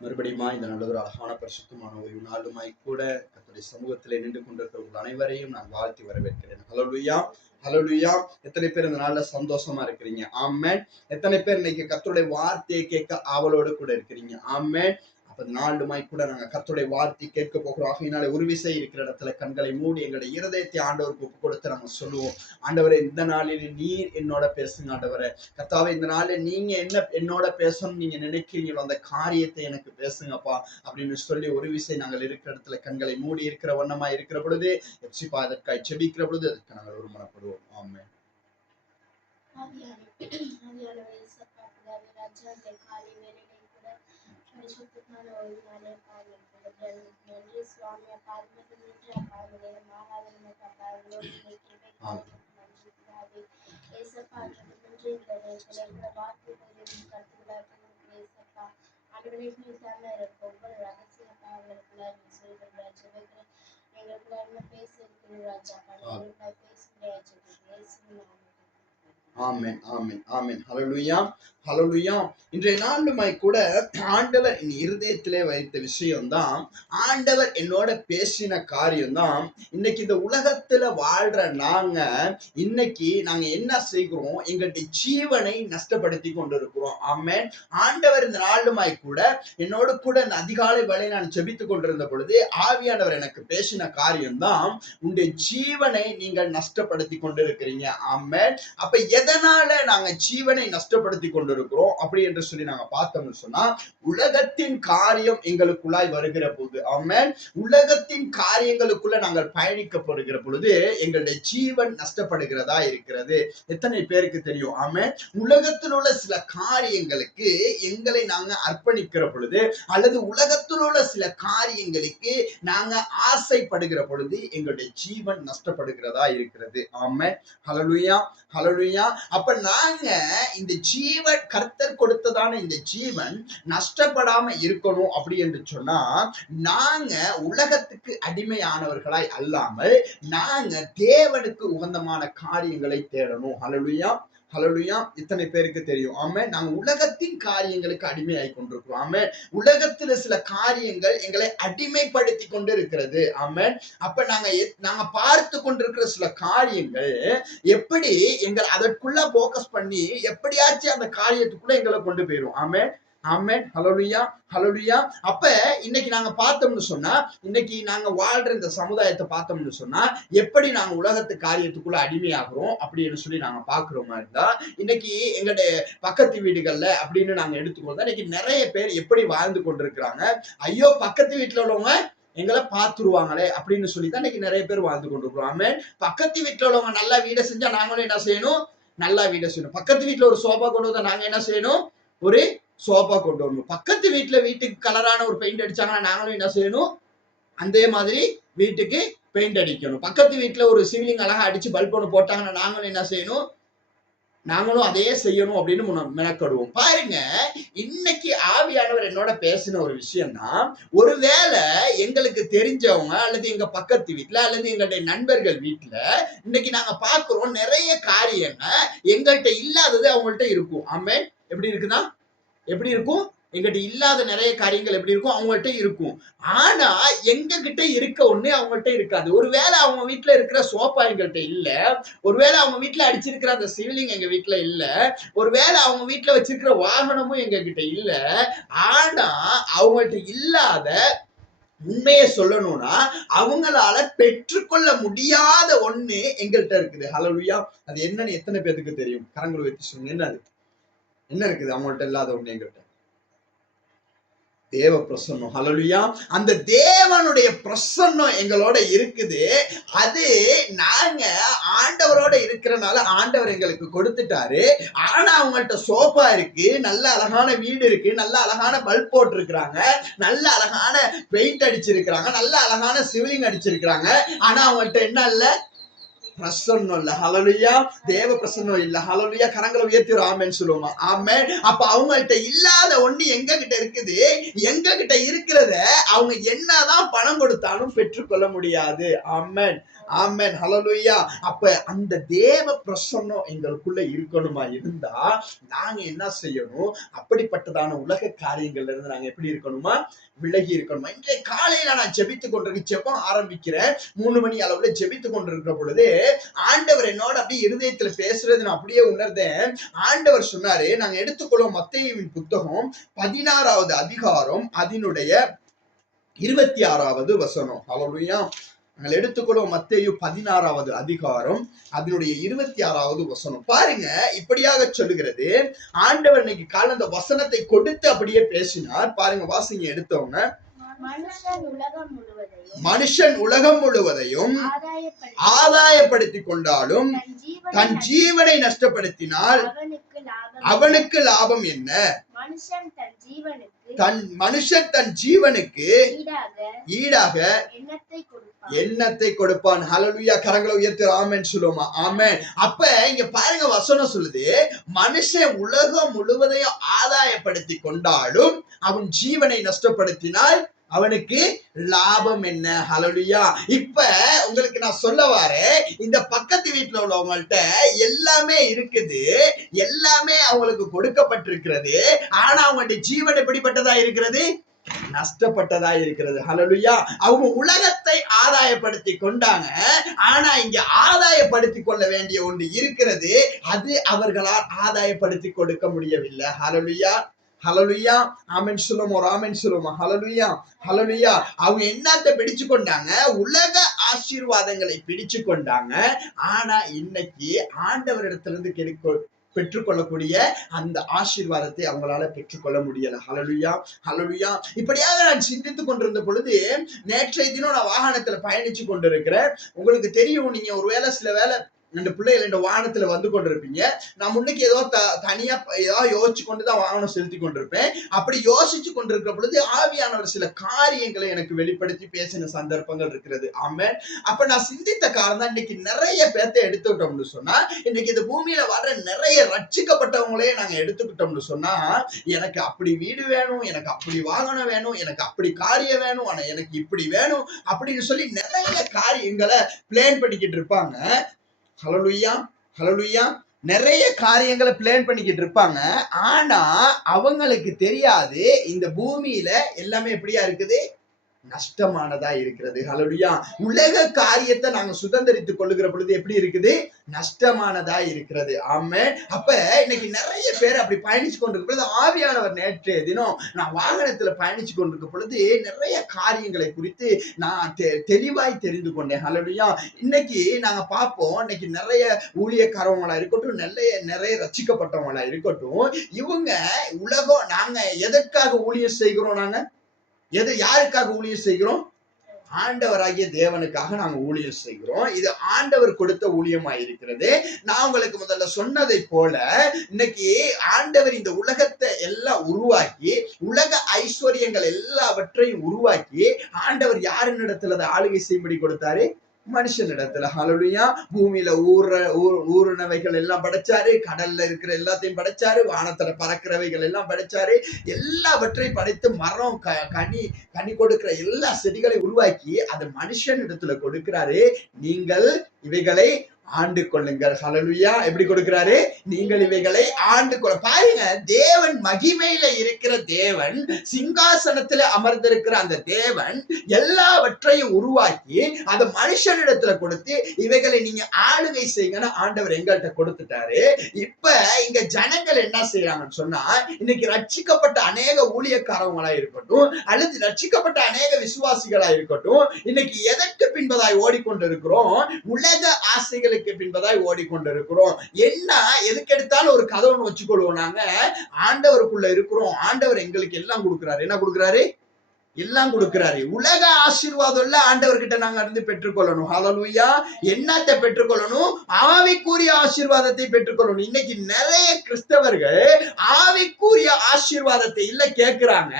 மறுபடியுமா இந்த நல்லதொரு அழகான பரிசுத்தமான ஒரு நாளுமாய் கூட கர்த்தருடைய சமூகத்திலே நின்று கொண்டிருக்கிற உங்கள் அனைவரையும் நான் வாழ்த்தி வரவேற்கிறேன். ஹல்லேலூயா, ஹல்லேலூயா. எத்தனை பேர் இந்த நாள்ல சந்தோஷமா இருக்கிறீங்க? ஆமென். எத்தனை பேர் இன்னைக்கு கர்த்தருடைய வார்த்தையை கேட்க ஆவலோடு கூட இருக்கிறீங்க? ஆமென். அப்ப நாளுமாய் கூட நாங்க கர்த்தருடைய வார்த்தை கேட்க போகிறோம். ஆகையினால ஒரு விசை இருக்கிற இடத்துல கண்களை மூடி எங்களுடைய இருதயத்தை ஆண்டவருக்கு ஒப்பு கொடுத்து நம்ம சொல்லுவோம். ஆண்டவரே, இந்த நாளில் நீர் என்னோட பேசுங்க. ஆண்டவரே கர்த்தாவே, இந்த நாளில் நீங்க என்ன என்னோட பேசணும் நீங்க நினைக்கிறீங்களோ அந்த காரியத்தை எனக்கு பேசுங்கப்பா அப்படின்னு சொல்லி ஒரு விசை நாங்கள் இருக்கிற இடத்துல கண்களை மூடி இருக்கிற வண்ணமா இருக்கிற பொழுது எப்சிப்பா அதற்காய் செபிக்கிற பொழுது அதற்கு நாங்கள் ஒரு மனப்படுவோம். ஆமென். పరిశుద్ధమైన నాలే పాదం నన్ను స్వామి పాదములకు నిండి ఆ పాదములను మారాలని పాదములో నీ కృప మంచిది ఏసపాటను నిండి ఇక్కడ వాక్య కర్తృలాగా ఏసప அனைவரையும் சார்ந்த ஒவ்வொரு ரகசிய பாவங்களுக்குள்ள நீ சொல்கிற ராஜா எங்களுக்குள்ள பேசியிருக்கிற ராஜா எங்களுக்குள்ள பேசுகிற ஆமென், ஆமென், ஆமென். ஹல்லேலூயா, ஹல்லேலூயா. இன்றைய நாளுமாய் கூட ஆண்டவர் என் இருதயத்திலே வைத்த விஷயம்தான், ஆண்டவர் என்னோட பேசின காரியம்தான். இன்னைக்கு இந்த உலகத்துல வாழ்ற இன்னைக்கு நாங்க என்ன செய்கிறோம்? எங்களுடைய ஜீவனை நஷ்டப்படுத்தி கொண்டிருக்கிறோம். ஆமென். ஆண்டவர் இந்த நாளுமாய் கூட என்னோடு கூட இந்த அதிகாலை வேளை நான் ஜெபித்துக் கொண்டிருந்த பொழுது ஆவியானவர் எனக்கு பேசின காரியம்தான், உங்களுடைய ஜீவனை நீங்கள் நஷ்டப்படுத்தி கொண்டிருக்கிறீங்க. ஆமென். அப்ப எதனால நாங்க ஜீவனை நஷ்டப்படுத்தி கொண்டிருக்கிறோம் அப்படி என்று சொல்லி நாங்க பார்த்தோம்னு சொன்னா, உலகத்தின் காரியம் எங்களுக்குள்ளாய் வருகிற போது, ஆமென், உலகத்தின் காரியங்களுக்குள்ள நாங்கள் பயணிக்கப்படுகிற பொழுது எங்களுடைய ஜீவன் நஷ்டப்படுகிறதா இருக்கிறது. எத்தனை பேருக்கு தெரியும்? ஆமென். உலகத்தில் உள்ள சில காரியங்களுக்கு எங்களை நாங்க அர்ப்பணிக்கிற பொழுது அல்லது உலகத்தில் உள்ள சில காரியங்களுக்கு நாங்க ஆசைப்படுகிற பொழுது எங்களுடைய ஜீவன் நஷ்டப்படுகிறதா இருக்கிறது. ஆமென். ஹல்லேலூயா, ஹல்லேலூயா. அப்ப நாங்க இந்த ஜீவன் கர்த்தர் கொடுத்ததான இந்த ஜீவன் நஷ்டப்படாம இருக்கணும் அப்படி என்று சொன்னா, நாங்க உலகத்துக்கு அடிமையானவர்களாய் அல்லாமல் நாங்க தேவனுக்கு உகந்தமான காரியங்களை தேடணும். ஹல்லேலூயா, ஹல்லேலூயா. இத்தனை பேருக்கு தெரியும்? ஆமென். நாங்க உலகத்தின் காரியங்களுக்கு அடிமையாய் கொண்டிருக்கிறோம். ஆமென். உலகத்துல சில காரியங்கள் எங்களை அடிமைப்படுத்தி கொண்டு இருக்கிறது. ஆமென். அப்ப நாங்க பார்த்து கொண்டிருக்கிற சில காரியங்கள் எப்படி எங்களை அதற்குள்ள போக்கஸ் பண்ணி எப்படியாச்சும் அந்த காரியத்துக்குள்ள எங்களை கொண்டு போயிரும். ஆமென், ஆமென். ஹல்லேலூயா, ஹல்லேலூயா. அப்ப இன்னைக்கு நாங்க பார்த்தோம்னு சொன்னா, இன்னைக்கு நாங்க வாழ்ற இந்த சமுதாயத்தை பார்த்தோம்னு சொன்னா, எப்படி நாங்க உலகத்து காரியத்துக்குள்ள அடிமையாகிறோம் அப்படின்னு சொல்லி நாங்க பாக்குற மாதிரி தான் இன்னைக்கு எங்களுடைய பக்கத்து வீடுகள்ல அப்படின்னு நாங்க எடுத்துக்கொண்டா இன்னைக்கு நிறைய பேர் எப்படி வாழ்ந்து கொண்டிருக்கிறாங்க. ஐயோ, பக்கத்து வீட்டுல உள்ளவங்க எங்களை பார்த்துருவாங்களே அப்படின்னு சொல்லிதான் இன்னைக்கு நிறைய பேர் வாழ்ந்து கொண்டிருக்கிறோம். ஆமென். பக்கத்து வீட்டுல உள்ளவங்க நல்லா வீடை செஞ்சா நாங்களும் என்ன செய்யணும்? நல்லா வீடை செய்யணும். பக்கத்து வீட்டுல ஒரு சோபா கொண்டு வந்தா நாங்க என்ன செய்யணும்? ஒரு சோபா கொண்டு வரணும். பக்கத்து வீட்டுக்கு கலரான ஒரு பெயிண்ட் அடிச்சாங்கன்னா நாங்களும் என்ன செய்யணும்? அதே மாதிரி வீட்டுக்கு பெயிண்ட் அடிக்கணும். பக்கத்து வீட்டுல ஒரு சிவிலிங் அழகா அடிச்சு பல்ப் ஒன்று போட்டாங்கன்னா நாங்களும் என்ன செய்யணும்? நாங்களும் அதே செய்யணும் அப்படின்னு மெனக்கடுவோம். பாருங்க, இன்னைக்கு ஆவியானவர் என்னோட பேசின ஒரு விஷயம்னா, ஒருவேளை எங்களுக்கு தெரிஞ்சவங்க அல்லது எங்க பக்கத்து வீட்டுல அல்லது எங்களுடைய நண்பர்கள் வீட்டுல இன்னைக்கு நாங்க பாக்குறோம் நிறைய காரியங்கள் எங்கள்கிட்ட இல்லாதது அவங்கள்ட்ட இருக்கும். ஆமென். எப்படி இருக்குதா? எப்படி இருக்கும்? எங்கிட்ட இல்லாத நிறைய காரியங்கள் எப்படி இருக்கும்? அவங்கள்ட்ட இருக்கும். ஆனா எங்க கிட்ட இருக்க ஒண்ணு அவங்கள்ட்ட இருக்காது. ஒருவேளை அவங்க வீட்டுல இருக்கிற சோப்பா எங்கள்கிட்ட இல்ல, ஒருவேளை அவங்க வீட்டுல அடிச்சிருக்கிற அந்த சிவிலிங் எங்க வீட்டுல இல்ல, ஒருவேளை அவங்க வீட்டுல வச்சிருக்கிற வாகனமும் எங்க கிட்ட இல்ல. ஆனா அவங்கள்ட்ட இல்லாத உண்மையை சொல்லணும்னா அவங்களால பெற்றுக்கொள்ள முடியாத ஒண்ணு எங்கள்கிட்ட இருக்குது. ஹல்லேலூயா. அது என்னன்னு எத்தனை பேருக்கு தெரியும்? கரங்களை வைத்து சொல்லுங்க. என்ன அது? என்ன இருக்குது அவங்கள்ட்ட இல்லாத ஒண்ணு எங்கள்கிட்ட? தேவ பிரசன்னம். ஹல்லேலூயா. அந்த தேவனுடைய பிரசன்னம் எங்களோட இருக்குது. அது நாங்க ஆண்டவரோட இருக்கிறனால ஆண்டவர் எங்களுக்கு கொடுத்துட்டாரு. ஆனா அவங்கள்ட்ட சோஃபா இருக்கு, நல்ல அழகான வீடு இருக்கு, நல்ல அழகான பல்ப் போட்டு இருக்கிறாங்க, நல்ல அழகான பெயிண்ட் அடிச்சிருக்கிறாங்க, நல்ல அழகான சிவிலிங் அடிச்சிருக்கிறாங்க. ஆனா அவங்கள்ட்ட என்ன இல்ல? பிரசன்னம் இல்ல. ஹல்லேலூயா. தேவ பிரசன்னம் இல்ல. ஹல்லேலூயா. கரங்களை உயர்த்தி ஒரு ஆமென் சொல்லுவோமா? ஆமென். அப்ப அவங்கள்ட்ட இல்லாத ஒண்ணு எங்க கிட்ட இருக்குது. எங்க கிட்ட இருக்கிறத அவங்க என்னதான் பணம் கொடுத்தாலும் பெற்றுக்கொள்ள முடியாது. ஆமென், ஆமென், ஹல்லேலூயா. அப்ப அந்த தேவ பிரசன்னம் எங்களுக்குள்ள இருக்கணுமா இருந்தா நாங்க என்ன செய்யணும்? அப்படிப்பட்டதான உலக காரியங்கள்ல இருந்து நாங்க எப்படி இருக்கணுமா? விலகி இருக்கணுமா? இன்றைய காலையில நான் ஜெபித்துக் கொண்டிருக்க ஜெபம் ஆரம்பிக்கிறேன். 3 மணி அளவுல ஜெபித்துக் கொண்டிருக்கிற பொழுது ஆண்டவர் என்னோட அப்படியே இருதயத்துல பேசுறது நான் அப்படியே உணர்ந்தேன். ஆண்டவர் சொன்னாரு, நாங்க எடுத்துக்கொள்வோம் மத்தேயுவின் புத்தகம் 16வது அதிகாரம் அதனுடைய 26வது வசனம். ஹல்லேலூயா. நாங்கள் எடுத்துக்கொள்வோம் மத்தேயு 16வது அதிகாரம் அதனுடைய 26வது வசனம். பாருங்க, இப்படியாக சொல்லுகிறது. ஆண்டவர் இன்னைக்கு காலை அந்த வசனத்தை கொடுத்து அப்படியே பேசினார். பாருங்க, வாசிங்க எடுத்தவங்க. மனுஷன் உலகம் முழுவதையும் ஆதாயப்படுத்தி கொண்டாலும் தன் ஜீவனை நஷ்டப்படுத்தினால் அவனுக்கு லாபம் என்ன? மனுஷன் தன் ஜீவனுக்கு ஈடாக எண்ணத்தை கொடுப்பான். ஹல்லேலூயா. கரங்களை உயர்த்தி ஆமென் சொல்லுவோமா? ஆமென். அப்ப இங்க பாருங்க, வசனம் சொல்லுது, மனுஷன் உலகம் முழுவதையும் ஆதாயப்படுத்தி கொண்டாலும் அவன் ஜீவனை நஷ்டப்படுத்தினால் அவனுக்கு லாபம் என்ன? ஹல்லேலூயா. இப்ப உங்களுக்கு நான் சொல்ல வரேன், இந்த பக்கத்து வீட்டுல உள்ளவங்கள்ட்ட எல்லாமே இருக்குது, எல்லாமே அவங்களுக்கு கொடுக்கப்பட்டிருக்கிறது. ஆனா அவங்களுடைய ஜீவன் எப்படிப்பட்டதா இருக்கிறது? நஷ்டப்பட்டதா இருக்கிறது. ஹல்லேலூயா. அவங்க உலகத்தை ஆதாயப்படுத்தி கொண்டாங்க. ஆனா இங்க ஆதாயப்படுத்தி கொள்ள வேண்டிய ஒன்று இருக்கிறது. அது அவர்களால் ஆதாயப்படுத்தி கொடுக்க முடியவில்லை. ஹல்லேலூயா. ஹல்லேலூயா. ஆமென் சொல்லுவோம். ஒரு ஆமென் சொல்லுவோமா? ஹல்லேலூயா. ஹல்லேலூயா. அவங்க என்னத்தை பிடிச்சு கொண்டாங்க? உலக ஆசீர்வாதங்களை பிடிச்சு கொண்டாங்க. ஆனா இன்னைக்கு ஆண்டவரிடத்திலிருந்து பெற்றுக்கொள்ளக்கூடிய அந்த ஆசீர்வாதத்தை அவங்களால பெற்றுக்கொள்ள முடியல. ஹல்லேலூயா. ஹல்லேலூயா. இப்படியாக நான் சிந்தித்துக் கொண்டிருந்த பொழுது நேற்றைய தினம் நான் வாகனத்துல பயணிச்சு கொண்டிருக்கிறேன். உங்களுக்கு தெரியும், நீங்க ஒருவேளை சில வேளை ரெண்டு பிள்ளைகள் இந்த வாகனத்துல வந்து கொண்டிருப்பீங்க. நான் முன்னுக்கு ஏதோ தனியா ஏதோ யோசிச்சு கொண்டுதான் வாகனம் செலுத்தி கொண்டிருப்பேன். அப்படி யோசிச்சு கொண்டிருக்கிற பொழுது ஆவியானவர் சில காரியங்களை எனக்கு வெளிப்படுத்தி பேசின சந்தர்ப்பங்கள் இருக்கிறது. ஆமென். அப்ப நான் சிந்தித்த காரணம் தான், இன்னைக்கு நிறைய பேர்த்த எடுத்துக்கிட்டோம்னு சொன்னா, இன்னைக்கு இந்த பூமியில வர நிறைய ரட்சிக்கப்பட்டவங்களே நாங்க எடுத்துக்கிட்டோம்னு சொன்னா, எனக்கு அப்படி வீடு வேணும், எனக்கு அப்படி வாகனம் வேணும், எனக்கு அப்படி காரியம் வேணும், ஆனா எனக்கு இப்படி வேணும் அப்படின்னு சொல்லி நிறைய காரியங்களை பிளான் பண்ணிக்கிட்டு இருப்பாங்க. ஹல்லேலூயா. ஹல்லேலூயா. நிறைய காரியங்களை பிளான் பண்ணிக்கிட்டு இருப்பாங்க. ஆனா அவங்களுக்கு தெரியாது இந்த பூமியில எல்லாமே எப்படியா இருக்குது? நஷ்டமானதா இருக்கிறது. ஹல்லேலூயா. உலக காரியத்தை நாங்க சுதந்திரித்துக் கொள்ளுகிற பொழுது எப்படி இருக்குது? நஷ்டமானதா இருக்கிறது. ஆமென். அப்ப இன்னைக்கு நிறைய பேர் அப்படி பயணிச்சு கொண்டிருக்கும் பொழுது ஆவியானவர் நேற்றைய தினம் நான் வாகனத்துல பயணிச்சு கொண்டிருக்கும் பொழுது நிறைய காரியங்களை குறித்து நான் தெளிவாய் தெரிந்து கொண்டேன். ஹல்லேலூயா. இன்னைக்கு நாங்க பார்ப்போம், இன்னைக்கு நிறைய ஊழியக்காரவங்களா இருக்கட்டும், நிறைய ரட்சிக்கப்பட்டவங்களா இருக்கட்டும், இவங்க உலகம் நாங்க எதற்காக ஊழியம் செய்கிறோம்? நாங்க யாருக்காக ஊழியம் செய்கிறோம்? ஆண்டவராகிய தேவனுக்காக நாங்க ஊழியம் செய்கிறோம். இது ஆண்டவர் கொடுத்த ஊழியமா இருக்கிறது. நான் உங்களுக்கு முதல்ல சொன்னதை போல இன்னைக்கு ஆண்டவர் இந்த உலகத்தை எல்லாம் உருவாக்கி, உலக ஐஸ்வர்யங்கள் எல்லாவற்றையும் உருவாக்கி, ஆண்டவர் யாரின் இடத்துல அதை ஆளுகை செய்யும்படி கொடுத்தாரு? மனுஷனிடத்துல. ஹல்லேலூயா. பூமியில ஊறுனவைகள் எல்லாம் படைச்சாரு, கடல்ல இருக்கிற எல்லாத்தையும் படைச்சாரு, வானத்துல பறக்கிறவைகள் எல்லாம் படைச்சாரு, எல்லாவற்றையும் படைத்து மரம் கனி கொடுக்கிற எல்லா செடிகளையும் உருவாக்கி அதை மனுஷனிடத்துல கொடுக்கிறாரு. நீங்கள் இவைகளை ஆண்டு கொள்ளுங்கள். ஹல்லேலூயா. எப்படி கொடுக்கிறாரு? நீங்கள் இவைகளை ஆண்டு கொள்ள. பாருங்க, தேவன் மகிமையில இருக்கிற தேவன், சிங்காசனத்துல அமர்ந்திருக்கிற அந்த தேவன் எல்லாவற்றையும் உருவாக்கி அதை மனுஷனிடத்துல கொடுத்து இவைகளை நீங்க ஆளுகை செய்யுங்கன்னு ஆண்டவர் எங்கள்கிட்ட கொடுத்துட்டாரு. இப்ப இங்க ஜனங்கள் என்ன செய்யறாங்கன்னு சொன்னா, இன்னைக்கு ரட்சிக்கப்பட்ட அநேக ஊழியக்காரவங்களா இருக்கட்டும், அல்லது ரட்சிக்கப்பட்ட அநேக விசுவாசிகளா இருக்கட்டும், இன்னைக்கு எதற்கு பின்பதாய் ஓடிக்கொண்டிருக்கிறோம்? உலக ஆசைகள் பின்பதாய் ஓடிக்கொண்டிருக்கிறோம். என்ன எதுக்கு எடுத்தாலும் ஒரு கதை ஒண்ணு வச்சுக்கொள்வோம். நாங்க ஆண்டவருக்குள்ள இருக்கிறோம், ஆண்டவர் எங்களுக்கு எல்லாம் கொடுக்கிறாரு. என்ன கொடுக்கிறாரு? எல்லாம் கொடுக்கிறாரு. உலக ஆசீர்வாதம் இல்ல ஆண்டவர்கிட்ட நாங்க இருந்து பெற்றுக்கொள்ளணும். ஹalleluya. என்னத்தை பெற்றுக்கொள்ளணும்? ஆவிக்குரிய ஆசீர்வாதத்தை பெற்றுக்கொள்ளணும். இன்னைக்கு நிறைய கிறிஸ்தவர்கள் ஆவிக்குரிய ஆசீர்வாதத்தை இல்ல கேட்கிறாங்க.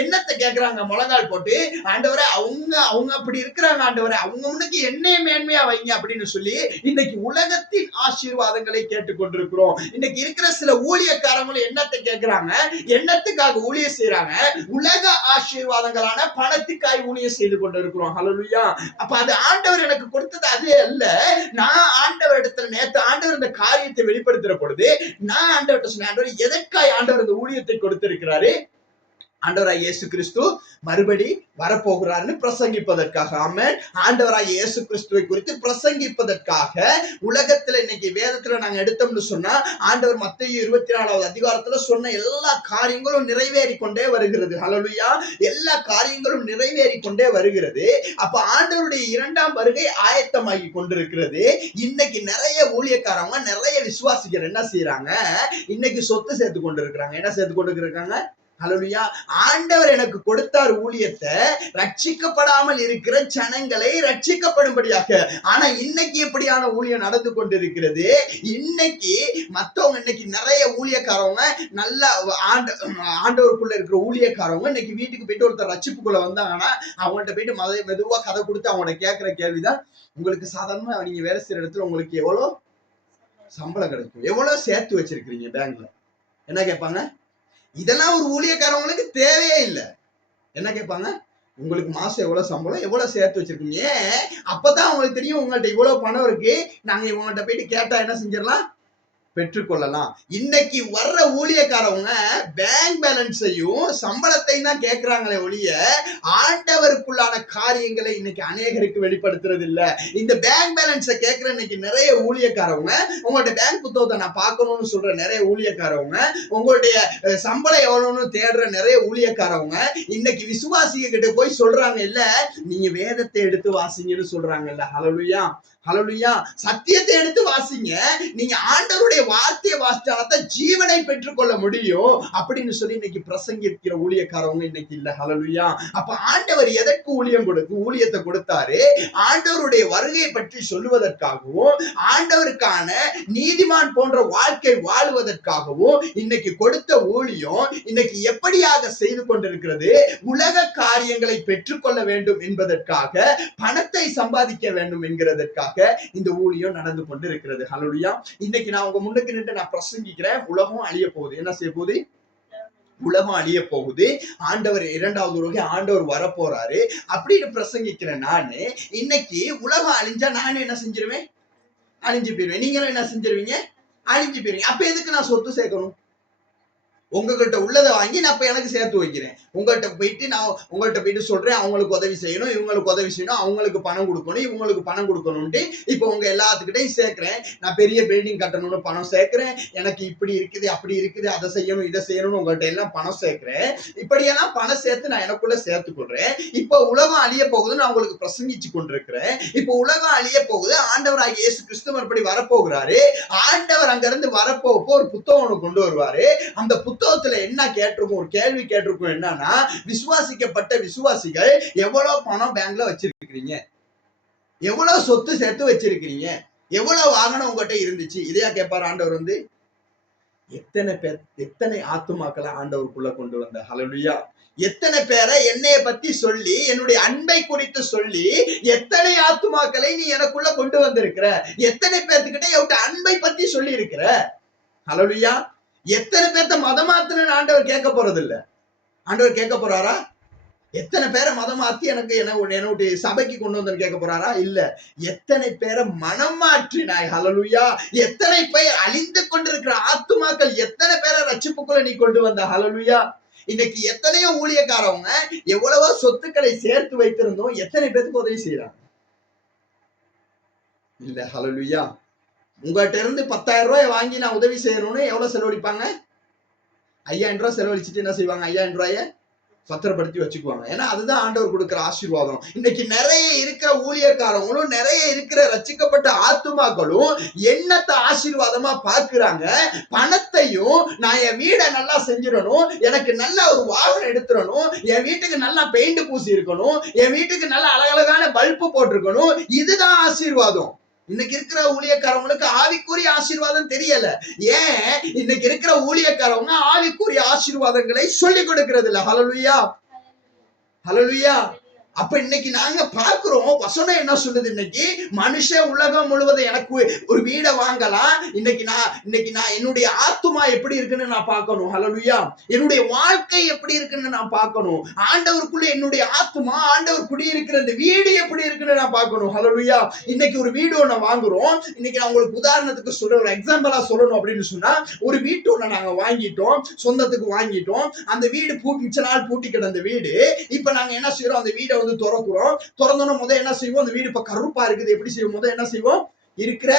என்னத்தை கேட்கிறாங்க? முழங்கால் போட்டு, ஆண்டவரே அவங்க அப்படி இருக்கிறாங்க, ஆண்டவரே அவங்க முன்னுக்கு என்னைய மேன்மையா வைங்க அப்படின்னு சொல்லி இன்னைக்கு உலகத்தின் ஆசீர்வாதங்களை கேட்டுக்கொண்டிருக்கிறோம். இன்னைக்கு இருக்கிற சில ஊழியக்காரங்களும் என்னத்தை கேட்கிறாங்க? என்னத்துக்காக ஊழியம் செய்யறாங்க? உலக ஆசீர்வாதங்களான பணத்துக்காய் ஊழியம் செய்து கொண்டிருக்கிறோம். ஹalleluya. அப்ப அது ஆண்டவர் எனக்கு கொடுத்தது அதே அல்ல. நான் ஆண்டவர் இடத்துல நேத்து ஆண்டவர் இந்த காரியத்தை வெளிப்படுத்துற பொழுது நான் ஆண்டவர்கிட்ட சொன்னேன், ஆண்டவர் எதற்காய் ஆண்டவர் இந்த ஊழியத்தை கொடுத்திருக்கிறாரு? ஆண்டவராய் இயேசு கிறிஸ்து மறுபடி வரப்போகிறார்னு பிரசங்கிப்பதற்காக. ஆமென். ஆண்டவராய் இயேசு கிறிஸ்துவை குறித்து பிரசங்கிப்பதற்காக உலகத்துல இன்னைக்கு வேதத்துல நாங்க எடுத்தோம்னு சொன்னா ஆண்டவர் மத்தேயு 24வது அதிகாரத்துல சொன்ன எல்லா காரியங்களும் நிறைவேறி கொண்டே வருகிறது. ஹalleluya. எல்லா காரியங்களும் நிறைவேறி கொண்டே வருகிறது. அப்ப ஆண்டவருடைய இரண்டாம் வருகை ஆயத்தமாகி கொண்டிருக்கிறது. இன்னைக்கு நிறைய ஊழியக்காரங்க, நிறைய விசுவாசிகள் என்ன செய்யறாங்க? இன்னைக்கு சொத்து சேர்த்து கொண்டு இருக்கிறாங்க. என்ன சேர்த்து கொண்டு இருக்காங்க? ஹalleluya. ஆண்டவர் எனக்கு கொடுத்தார் ஊழியத்தை, ரட்சிக்கப்படாமல் இருக்கிற ஜனங்களை ரட்சிக்கப்படும்படியாக. ஆனா இன்னைக்கு எப்படியான ஊழியம் நடந்து கொண்டிருக்கிறது? இன்னைக்கு மத்தவங்க, இன்னைக்கு நிறைய ஊழியக்காரவங்க, நல்ல ஆண்டவருக்குள்ள இருக்கிற ஊழியக்காரவங்க இன்னைக்கு வீட்டுக்கு போயிட்டு ஒருத்தர் ரட்சிப்புக்குள்ள வந்தாங்கன்னா அவங்கள்ட்ட போயிட்டு மெதுவா கதை கொடுத்து அவங்கள்ட்ட கேட்கிற கேள்விதான், உங்களுக்கு சாதாரணமா நீங்க வேலை செய்யற இடத்துல உங்களுக்கு எவ்வளவு சம்பளம் கிடைக்கும், எவ்வளவு சேர்த்து வச்சிருக்கீங்க பேங்க்ல, என்ன கேட்பாங்க? இதெல்லாம் ஒரு ஊழியக்காரவங்களுக்கு தேவையே இல்லை. என்ன கேட்பாங்க? உங்களுக்கு மாசம் எவ்வளவு சம்பளம், எவ்வளவு சேர்த்து வச்சிருக்கீங்க. அப்பதான் அவங்களுக்கு தெரியும் உங்கள்ட்ட இவ்வளவு பணம் இருக்கு, நாங்க இவங்கள்ட்ட போயிட்டு கேட்டா என்ன செஞ்சிடலாம்? பெற்றுக்கொள்ளலாம். இன்னைக்கு வர்ற ஊழியக்காரவங்க பேங்க் பேலன்ஸையும் சம்பளத்தையும் தான் கேட்கிறாங்களே ஒழிய ஆண்டவருக்குள்ளான காரியங்களை இன்னைக்கு அநேகருக்கு வெளிப்படுத்துறது இல்ல. இந்த பேங்க் பேலன்ஸை கேட்கிற இன்னைக்கு நிறைய ஊழியக்காரவங்க, உங்களுடைய பேங்க் புத்தகத்தை நான் பார்க்கணும்னு சொல்ற நிறைய ஊழியக்காரவங்க, உங்களுடைய சம்பளம் எவ்வளவுன்னு தேடுற நிறைய ஊழியக்காரவங்க இன்னைக்கு விசுவாசிக கிட்ட போய் சொல்றாங்க, இல்ல நீங்க வேதத்தை எடுத்து வாசிங்கன்னு சொல்றாங்கல்ல. ஹalleluya. ஹalleluya. சத்தியத்தை எடுத்து வாசிங்க, நீங்க ஆண்டவருடைய வார்த்தையை வாசிச்சாதான் ஜீவனை பெற்றுக்கொள்ள முடியும் அப்படின்னு சொல்லி இன்னைக்கு பிரசங்கிக்கிற ஊழியக்காரவங்க இன்னைக்கு இல்ல. ஹalleluya. அப்ப ஆண்டவர் எதற்கு ஊழியத்தை கொடுத்தாரு? ஆண்டவருடைய வருகையை பற்றி சொல்லுவதற்காகவும் ஆண்டவருக்கான நீதிமான் போன்ற வாழ்க்கை வாழுவதற்காகவும் இன்னைக்கு கொடுத்த ஊழியம் இன்னைக்கு எப்படியாக செய்து கொண்டிருக்கிறது? உலக காரியங்களை பெற்றுக்கொள்ள வேண்டும் என்பதற்காக, பணத்தை சம்பாதிக்க வேண்டும் என்கிறதற்காக இந்த ஊழியம் நடந்து கொண்டு இருக்கிறது. ஹalleluya. இன்னைக்கு நான் உங்க முன்னுக்கு நின்று நான் பிரசங்கிக்கிறேன், உலகம் அழிய போகுது. என்ன செய்ய போகுது? உலகம் அழிய போகுது. ஆண்டவர் இரண்டாவது வருகை, ஆண்டவர் வரப்போறாரு அப்படின்னு பிரசங்கிக்கிறேன் நானு. இன்னைக்கு உலகம் அழிஞ்சா நானும் என்ன செஞ்சிருவேன்? அழிஞ்சு போயிருவேன். நீங்களும் என்ன செஞ்சிருவீங்க? அழிஞ்சு போயிருவீங்க. அப்ப எதுக்கு நான் சொத்து சேர்க்கணும்? உங்ககிட்ட உள்ளதை வாங்கி நான் இப்ப எனக்கு சேர்த்து வைக்கிறேன். உங்கள்கிட்ட போயிட்டு சொல்றேன், அவங்களுக்கு உதவி செய்யணும், இவங்களுக்கு உதவி செய்யணும், அவங்களுக்கு பணம் கொடுக்கணும், இவங்களுக்கு பணம் கொடுக்கணும்ட்டு இப்ப உங்க எல்லாத்துக்கிட்டையும் சேர்க்கிறேன். நான் பெரிய பில்டிங் கட்டணும்னு பணம் சேர்க்கிறேன், எனக்கு இப்படி இருக்குது அப்படி இருக்குது, அதை செய்யணும் இதை செய்யணும்னு உங்கள்கிட்ட எல்லாம் பணம் சேர்க்கிறேன். இப்படியெல்லாம் பணம் சேர்த்து நான் எனக்குள்ள சேர்த்து கொள்றேன். இப்ப உலகம் அழிய போகுது, நான் உங்களுக்கு பிரசங்கிச்சு கொண்டிருக்கிறேன். இப்ப உலகம் அழிய போகுது, ஆண்டவராகிய இயேசு கிறிஸ்து மறுபடி வரப்போகிறாரு. ஆண்டவர் அங்க இருந்து வரப்போப்போ ஒரு புத்தகம் கொண்டு வருவாரு. அந்த புத்தகத்துல என்ன கேட்டிருக்கும்? ஒரு கேள்வி கேட்டிருக்கும், என்னன்னா, விசுவாசிக்கப்பட்ட விசுவாசிகள் எவ்வளவு பணம் பேங்க்ல வச்சிருக்கீங்க, எவ்வளவு சொத்து சேர்த்து வச்சிருக்கீங்க, எவ்வளவு வாகனம் உங்ககிட்ட இருந்துச்சு, இதையா கேட்பாரு ஆண்டவர் வந்து? எத்தனை ஆத்துமாக்களை ஆண்டவருக்குள்ள கொண்டு வந்த. ஹalleluya. எத்தனை பேரை என்னைய பத்தி சொல்லி, என்னுடைய அன்பை குறித்து சொல்லி, எத்தனை ஆத்துமாக்களை நீ எனக்குள்ள கொண்டு வந்திருக்கிற, எத்தனை பேர்த்துக்கிட்ட என்கிட்ட அன்பை பத்தி சொல்லி இருக்கிற. ஹalleluya. எத்தனை பேர்த்த மதமாத்துன்னு ஆண்டவர் கேட்க போறது இல்ல. ஆண்டவர் கேட்க போறாரா? எத்தனை பேரை மதம் மாத்தி என்னுடைய சபைக்கு கொண்டு வந்து கேட்க போறாரா? இல்ல. எத்தனை பேரை மனம் மாற்றினாய். ஹalleluya. எத்தனை பேர் அழிந்து கொண்டிருக்கிற ஆத்துமாக்கள், எத்தனை பேரை ரட்சிப்புக்குள்ள நீ கொண்டு வந்த. ஹalleluya. இன்னைக்கு எத்தனையோ ஊழியக்காரவங்க எவ்வளவோ சொத்துக்களை சேர்த்து வைத்திருந்தோம், எத்தனை பேருக்கு உதவி செய்யறாங்க? இல்ல. ஹalleluya. உங்கள்கிட்ட இருந்து 10,000 ரூபாய் வாங்கி நான் உதவி செய்யணும்னு எவ்வளவு செலவழிப்பாங்க? 5,000 ரூபாய் செலவழிச்சுட்டு என்ன செய்வாங்க? 5,000 ரூபாய பத்திரப்படுத்தி வச்சுக்குவாங்க. ஏன்னா அதுதான் ஆண்டவர் கொடுக்கிற ஆசீர்வாதம். இன்னைக்கு நிறைய இருக்கிற ஊழியக்காரங்களும் நிறைய இருக்கிற ரட்சிக்கப்பட்ட ஆத்துமாக்களும் என்னத்த ஆசீர்வாதமா பாக்குறாங்க? பணத்தையும், நான் என் வீடை நல்லா செஞ்சிடணும், எனக்கு நல்ல ஒரு வாகனம் எடுத்துடணும், என் வீட்டுக்கு நல்லா பெயிண்ட் பூசி இருக்கணும், என் வீட்டுக்கு நல்ல அழகழகான பல்பு போட்டிருக்கணும், இதுதான் ஆசீர்வாதம். இன்னைக்கு இருக்கிற ஊழியக்காரவங்களுக்கு ஆவிக்குரிய ஆசீர்வாதம் தெரியல. ஏன்? இன்னைக்கு இருக்கிற ஊழியக்காரவங்க ஆவிக்குரிய ஆசீர்வாதங்களை சொல்லிக் கொடுக்கிறது இல்ல. ஹல்லேலூயா, ஹல்லேலூயா. அப்ப இன்னைக்கு நாங்க பார்க்கிறோம், வசனம் என்ன சொல்லுது? இன்னைக்கு மனுஷன் உலகம் முழுவதும் எனக்கு ஒரு வீடை வாங்கலாம். இன்னைக்கு நான் என்னுடைய ஆத்துமா எப்படி இருக்குன்னு நான் பார்க்கணும். ஹல்லேலூயா. என்னுடைய வாழ்க்கை எப்படி இருக்குன்னு நான் பார்க்கணும். ஆண்டவருக்குள்ள என்னுடைய ஆத்துமா, ஆண்டவர் குடியிருக்கிற இந்த வீடு எப்படி இருக்குன்னு நான் பார்க்கணும். ஹல்லேலூயா. இன்னைக்கு ஒரு வீடு ஒண்ணு வாங்குறோம். இன்னைக்கு நான் உங்களுக்கு உதாரணத்துக்கு சொல்றேன், ஒரு எக்ஸாம்பிளா சொல்லணும் அப்படின்னு சொன்னா, ஒரு வீட்டு ஒண்ணு நாங்க வாங்கிட்டோம், சொந்தத்துக்கு வாங்கிட்டோம். அந்த வீடு மிச்ச நாள் பூட்டி கிடந்த வீடு. இப்ப நாங்க என்ன செய்யறோம்? அந்த வீடை வந்து திறக்கிறோம். திறந்தோன்னு முதல் என்ன செய்வோம்? அந்த வீடு இப்ப கருப்பா இருக்குது, எப்படி செய்வோம்? முதல் என்ன செய்வோம்? இருக்கிற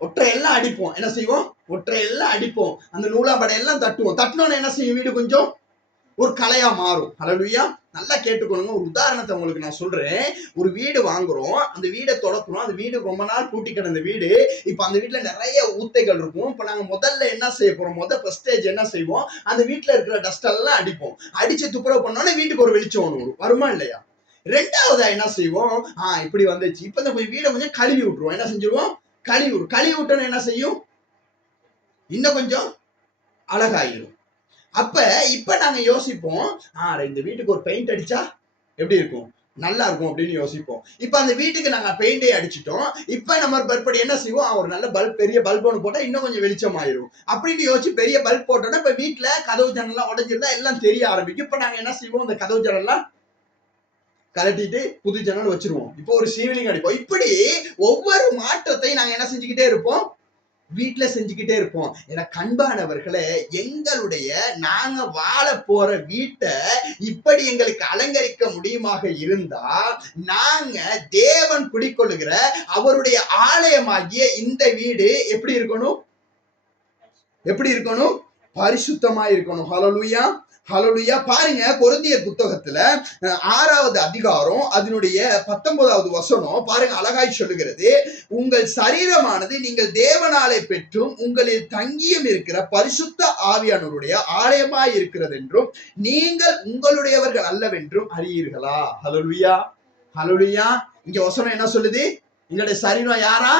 ஒற்றை எல்லாம் அடிப்போம். என்ன செய்வோம்? ஒற்றை எல்லாம் அடிப்போம். அந்த நூலாம்படை எல்லாம் தட்டுவோம். தட்டினோன்னு என்ன செய்யும்? வீடு கொஞ்சம் ஒரு கலையா மாறும். ஹல்லேலூயா. நல்லா கேட்டுக்கணுங்க. ஒரு உதாரணத்தை உங்களுக்கு நான் சொல்றேன். ஒரு வீடு வாங்குறோம், அந்த வீடை தொடக்கிறோம். அந்த வீடு ரொம்ப நாள் பூட்டி கிடந்த வீடு. இப்ப அந்த வீட்டுல நிறைய ஊத்தைகள் இருக்கும். இப்ப நாங்க முதல்ல என்ன செய்ய போறோம்? ஃபர்ஸ்ட் ஸ்டேஜ் என்ன செய்வோம்? அந்த வீட்டுல இருக்கிற டஸ்ட் எல்லாம் அடிப்போம். அடிச்சு துப்புரவு பண்ணோன்னே வீட்டுக்கு ஒரு வெளிச்சம் ஒண்ணு வருமா இல்லையா? ரெண்டாவதா என்ன செய்வோம்? இப்படி வந்துச்சு, இப்ப இந்த வீடை கொஞ்சம் கழுவி விட்டுருவோம். என்ன செஞ்சிருவோம்? கழுவி விட்டோன்னு என்ன செய்யும்? இன்னும் கொஞ்சம் அழகாயிரும். இப்ப நாங்க யோசிப்போம், இந்த வீட்டுக்கு ஒரு பெயிண்ட் அடிச்சா எப்படி இருக்கும்? நல்லா இருக்கும் அப்படின்னு யோசிப்போம். இப்ப அந்த வீட்டுக்கு நாங்க பெயிண்டே அடிச்சிட்டோம். இப்ப நம்ம பற்படி என்ன செய்வோம்? ஒரு நல்ல பல்ப், பெரிய பல்ப் ஒன்று போட்டா இன்னும் கொஞ்சம் வெளிச்சம் ஆயிரும் அப்படின்னு யோசிச்சு பெரிய பல்ப் போட்டோம்னா இப்ப வீட்டுல கதவு ஜன்னல்லாம் உடைஞ்சிருந்தா எல்லாம் தெரிய ஆரம்பிக்கும். இப்ப நாங்க என்ன செய்வோம்? இந்த கதவு ஜன்னல்லாம் கலட்டிட்டு புது ஜன்னல் வச்சிருவோம். இப்போ ஒரு சீலிங் அடிப்போம். இப்படி ஒவ்வொரு மாற்றத்தை நாங்க என்ன செஞ்சுக்கிட்டே இருப்போம்? வீட்டுல செஞ்சுக்கிட்டே இருப்போம். என கண்பானவர்களே, நாங்க வாழ போற வீட்டை இப்படி எங்களுக்கு அலங்கரிக்க முடியுமாக இருந்தா, நாங்க தேவன் குடிக்கொள்ளுகிற அவருடைய ஆலயமாகிய இந்த வீடு எப்படி இருக்கணும்? எப்படி இருக்கணும்? பரிசுத்தமா இருக்கணும். ஹல்லேலூயா, ஹல்லேலூயா. பாருங்க, கொரிந்தியர் புத்தகத்துல 6வது அதிகாரம் அதனுடைய 19வது வசனம் பாருங்க, அழகாய் சொல்லுகிறது. உங்கள் சரீரமானது நீங்கள் தேவனாலே பெற்றும் உங்களில் தங்கியும் இருக்கிற பரிசுத்த ஆவியானவருடைய ஆலயமாய் இருக்கிறது என்றும் நீங்கள் உங்களுடையவர்கள் அல்லவென்றும் அறியீர்களா? ஹல்லேலூயா, ஹல்லேலூயா. இங்க வசனம் என்ன சொல்லுது? எங்களுடைய சரீரம் யாரா?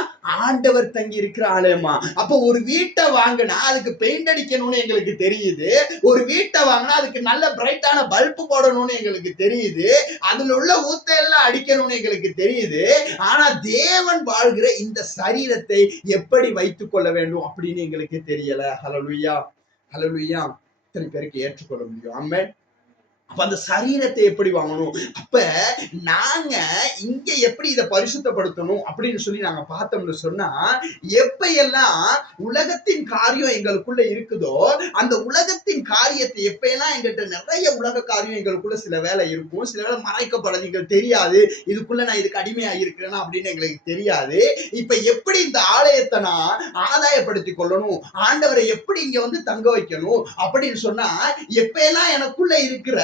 ஆண்டவர் தங்கி இருக்கிற ஆலயமா. அப்ப ஒரு வீட்டை வாங்கினா அதுக்கு பெயிண்ட் அடிக்கணும்னு எங்களுக்கு தெரியுது. ஒரு வீட்டை வாங்கினா அதுக்கு நல்ல பிரைட்டான பல்பு போடணும்னு எங்களுக்கு தெரியுது. அதுல உள்ள ஊத்தையெல்லாம் அடிக்கணும்னு எங்களுக்கு தெரியுது. ஆனா தேவன் வாழ்கிற இந்த சரீரத்தை எப்படி வைத்துக் கொள்ள வேண்டும் அப்படின்னு எங்களுக்கு தெரியல. ஹல்லேலூயா, ஹல்லேலூயா. இத்தனை பேருக்கு ஏற்றுக்கொள்ள முடியும்? ஆமென். அப்ப அந்த சரீரத்தை எப்படி வாங்கணும்? அப்ப நாங்க இங்க எப்படி இதை பரிசுத்தப்படுத்தணும் அப்படின்னு சொல்லி நாங்க பார்த்தோம்னு சொன்னா, எப்ப எல்லாம் உலகத்தின் காரியம் எங்களுக்குள்ள இருக்குதோ, அந்த உலகத்தின் காரியத்தை எப்ப எல்லாம் எங்கிட்ட நிறைய உலக காரியம் எங்களுக்குள்ள சில வேலை இருக்கும், சில வேலை மறைக்கப்படாது, எங்களுக்கு தெரியாது, இதுக்குள்ள நான் இதுக்கு அடிமையா இருக்கிறேன்னா அப்படின்னு எங்களுக்கு தெரியாது. இப்ப எப்படி இந்த ஆலயத்தை நான் ஆதாயப்படுத்திக் கொள்ளணும், ஆண்டவரை எப்படி இங்க வந்து தங்க வைக்கணும் அப்படின்னு சொன்னா, எப்ப எல்லாம் எனக்குள்ள இருக்கிற